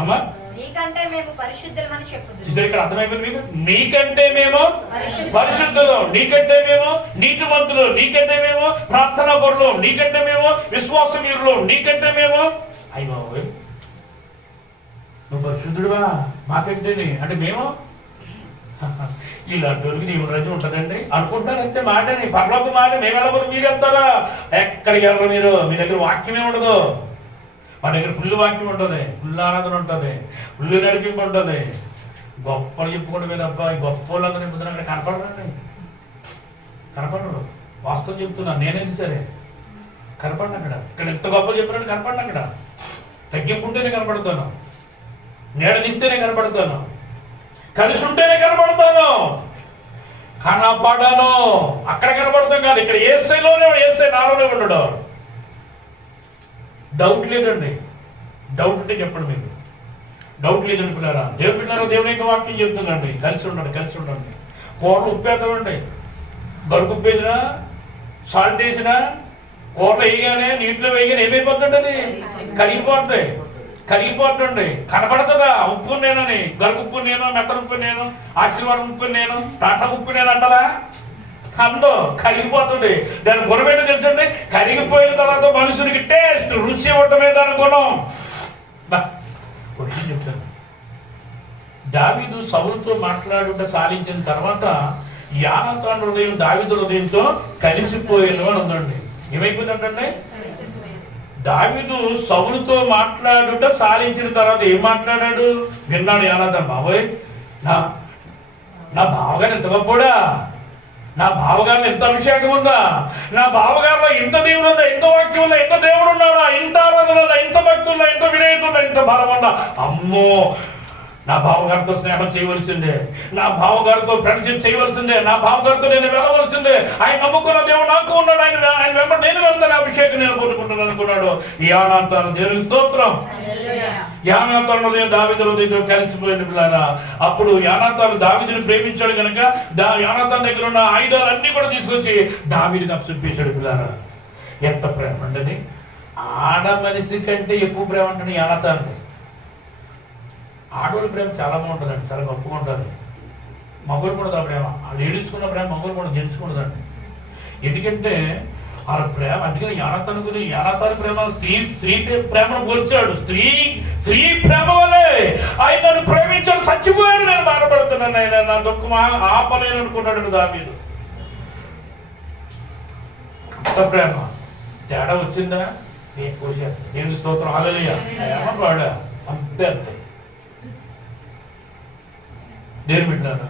అమ్మా, ఇక్కడ అర్థమైపోయింది మీకు? నీకంటే మేము పరిశుద్ధులు, నీకంటే మేము నీతిమంతులు, నీకంటే మేము ప్రార్థనా పరులు, నీకంటే మేము విశ్వాసవీరులు, నీకంటే మేము అయ్యో నువ్వు పరిశుద్ధుడువా మాకంటేనే అంటే మేము ఈ లడ్డూలకి దేవుడు రాజ్యం ఉంటుందండి అనుకుంటారు. అంతే మాటని పర్లోకి మాట. మేము వెళ్ళబోదు, మీరు వెళ్తారా? ఎక్కడికి వెళ్ళరు మీరు. మీ దగ్గర వాక్యమే ఉండదు. మా దగ్గర ఫుల్ వాక్యం ఉంటుంది, ఫుల్ ఆరాధన ఉంటుంది, ఫుల్ నడిపింపు ఉంటుంది. గొప్పలు చెప్పుకోవడం మీద అబ్బా, ఈ గొప్ప వాళ్ళందరూ పొద్దున అక్కడ కనపడరు. వాస్తవం చెప్తున్నాను, నేనేది సరే కనపడిన అక్కడ. ఇక్కడ ఎంత గొప్ప చెప్పినట్టు కనపడిన అక్కడ. తగ్గింపుంటేనే కనపడతాను, నీడనిస్తేనే కనపడతాను, కలిసి ఉంటేనే కనబడతాను. కనపడను అక్కడ కనబడతాం కాదు, ఇక్కడ ఏసైలోనే, ఏసై నాలోనే ఉండడు. డౌట్ లేదండి. డౌట్ అంటే చెప్పండి మీకు. డౌట్ లేదండి పిల్లారా. దేవుడు పిల్లారా, దేవుని యొక్క వాక్యం చెప్తుందండి. కలిసి ఉండండి. కూరలు ఉప్పేద్దామండి. గరుకు ఉప్పేసినా, సాల్ట్ వేసినా, కూరలు వేయగానే, నీటిలో వేయగానే ఏమైపోతుంది? అది కరిగిపోతుంది. కనపడుతుందా? ఉప్పు నేనని, గరుకు ఉప్పు నేను, మెత్తన ఉప్పు నేను, ఆశీర్వాదం ఉప్పు నేను, టాటా ఉప్పు నేను అంటదా? అందో కరిగిపోతుంది. దాని గుణం ఏంటో తెలుసండి? కరిగిపోయిన తర్వాత మనుషునికి టేస్ట్, రుచి ఇవ్వటమే దాని గుణం. చెప్తాను, దావీదు సౌలుతో మాట్లాడుట సాధించిన తర్వాత యానాతాను హృదయం దావీదు హృదయంతో కలిసిపోయేను అని ఉందండి. ఏమైపోయిందంటే, దావీదు సౌలుతో మాట్లాడుట సాధించిన తర్వాత ఏం మాట్లాడాడు? విన్నాడు యానాతాను, బాబోయ్ నా బావగారు ఎంత గొప్పోడా, నా బావగారిలో ఎంత అభిషేకం ఉందా, నా బావగారిలో ఇంత దేవుడు ఉందా, ఇంత వాక్యం ఉందా, ఇంత దేవుడు ఉన్నాడా, ఇంత ఆరాధన ఉందా, ఇంత భక్తి ఉందా, ఇంత వినయత ఉందా, ఇంత బలం ఉందా. అమ్మో నా బావగారితో స్నేహం చేయవలసిందే, నా బావగారితో ఫ్రెండ్షిప్ చేయవలసిందే, నా బావగారితో నేను వెళ్ళవలసిందే. ఆయన నమ్ముకున్న దేవుడు నాకు ఉన్నాడు, ఆయన వెంబడి నేను వెళ్తాను, అభిషేకం నేను పొందుకుంటాను అనుకున్నాడు. ఈ యోనాతాను దేవునికి స్తోత్రం. యోనాతాను హృదయం దావీదు హృదయంతో కలిసిపోయిన పిల్లారా. అప్పుడు యోనాతాను దావీదుని ప్రేమించాడు కనుక యోనాతాను దగ్గర ఉన్న ఆయుధాలన్నీ కూడా తీసుకొచ్చి దావీదుని అప్పచెప్పేశాడు పిల్లారా. ఎంత ప్రేమ అండి! ఆడ మనిషి కంటే ఎక్కువ ప్రేమ ఉంటుంది యోనాతాను. ఆడవాళ్ళ ప్రేమ చాలా బాగుంటుందండి, చాలా గొప్పగా ఉంటుంది. మగవాళ్ళు కూడా ప్రేమ, వాళ్ళు ఏడుచుకున్న ప్రేమ మగవాళ్ళు కూడా జెంచుకుంటుందండి. ఎందుకంటే వాళ్ళ ప్రేమ, అందుకని యోనాతాను ప్రేమ స్త్రీ ప్రేమను పోల్చాడు. స్త్రీ ప్రేమ వల్లే ఆయన నన్ను ప్రేమించాడు, చచ్చిపోయాడు, నేను బాధపడుతున్నాను, ఆయన నా దుఃఖం ఆపలేను అనుకున్నాడు దావీదు. అంత ప్రేమ తేడా వచ్చిందా? నేను స్తోత్రం హల్లెలూయా ఏమన్నాడా? అంతే అంతే. దేని బిడ్డలారా,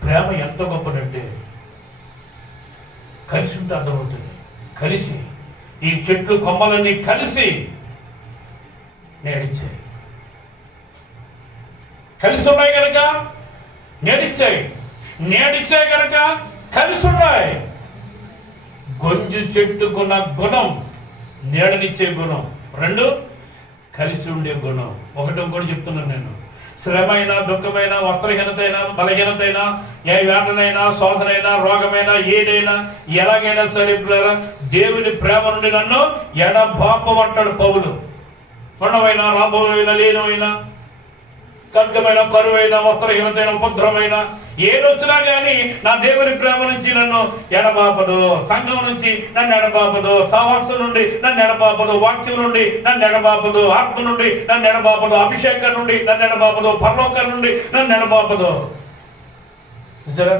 ప్రేమ ఎంత గొప్పదంటే కలిసి ఉంటే అర్థమవుతుంది. కలిసి ఈ చెట్లు కొమ్మలన్నీ కలిసి నేడిచ్చాయి, కలిసి ఉన్నాయి కనుక నేడిచ్చాయి కనుక కలిసి ఉన్నాయి. గొంజు చెట్టుకున్న గుణం నీడనిచ్చే గుణం, రెండు కలిసి ఉండే గుణం. ఒకటి ఇంకోటి చెప్తున్నాను నేను. శ్రమైనా, దుఃఖమైనా, వస్త్రహీనతైనా, బలహీనతైనా, ఏ వేదనైనా, శోధనైనా, రోగమైనా, ఏదైనా ఎలాగైనా సరే దేవుని ప్రేమ నుండి నన్ను ఎడబాపమంటాడు పౌలు. ఉన్నవైనా, రాబోయినా, లేనమైనా, ఖడ్గమైన, కరువైన, వస్త్రహీనతైన, ఉపద్రవమైన ఏదొచ్చినా కానీ నా దేవుని ప్రేమ నుంచి నన్ను ఎడబాపదు. సంఘం నుంచి నన్ను ఎడబాపదు, సహవాసం నుండి నన్ను ఎడబాపదు, వాక్యం నుండి నన్ను ఎడబాపదు, ఆత్మ నుండి నన్ను ఎడబాపదు, అభిషేకం నుండి నన్ను ఎడబాపదు, పరలోకం నుండి నన్ను ఎడబాపదు. చూసారా?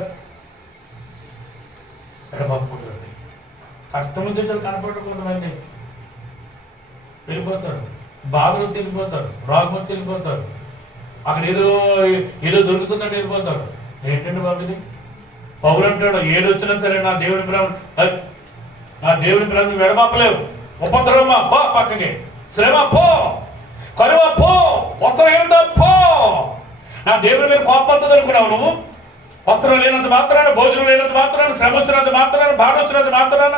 ఎడబాపుకుంటుంది. కష్టం చేసారు కనపడకూడదండి, వెళ్ళిపోతాడు, బాధలు తిరిగిపోతాడు, రోగం తిరిగిపోతాడు, అక్కడ ఏదో దొరుకుతుందంటే వెళ్ళిపోతాడు. ఏంటంటే బాబుది పౌరు అంటాడు, ఏదొచ్చినా సరే నా దేవుని ప్రేమ వెడమాపలేవు. ఉపద్రవమా పో, పక్కకి శ్రమ పో, కరువ పో, వస్త్రహీనత పో. నా దేవుని మీద కోపడుతుంది అనుకున్నావు నువ్వు? వస్త్రం లేనంత మాత్రాన, భోజనం లేనంత మాత్రాన, శ్రమ వచ్చినంత మాత్రాన, బాధ వచ్చినంత మాత్రాన,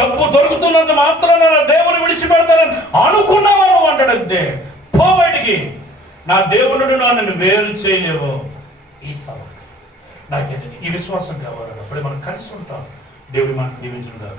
డబ్బు దొరుకుతున్నంత మాత్రాన నా దేవుని విడిచిపెడతానని అనుకున్నావా నువ్వు అంటాడంతే. పో బయటికి, నా దేవుడు నన్ను వేరు చేయలేవు. ఈ సవాలు నాకేంటి? ఈ విశ్వాసం కావాలి. అప్పుడే మనం కలిసి ఉంటాం. దేవుడి మనకు దీవించుగాక.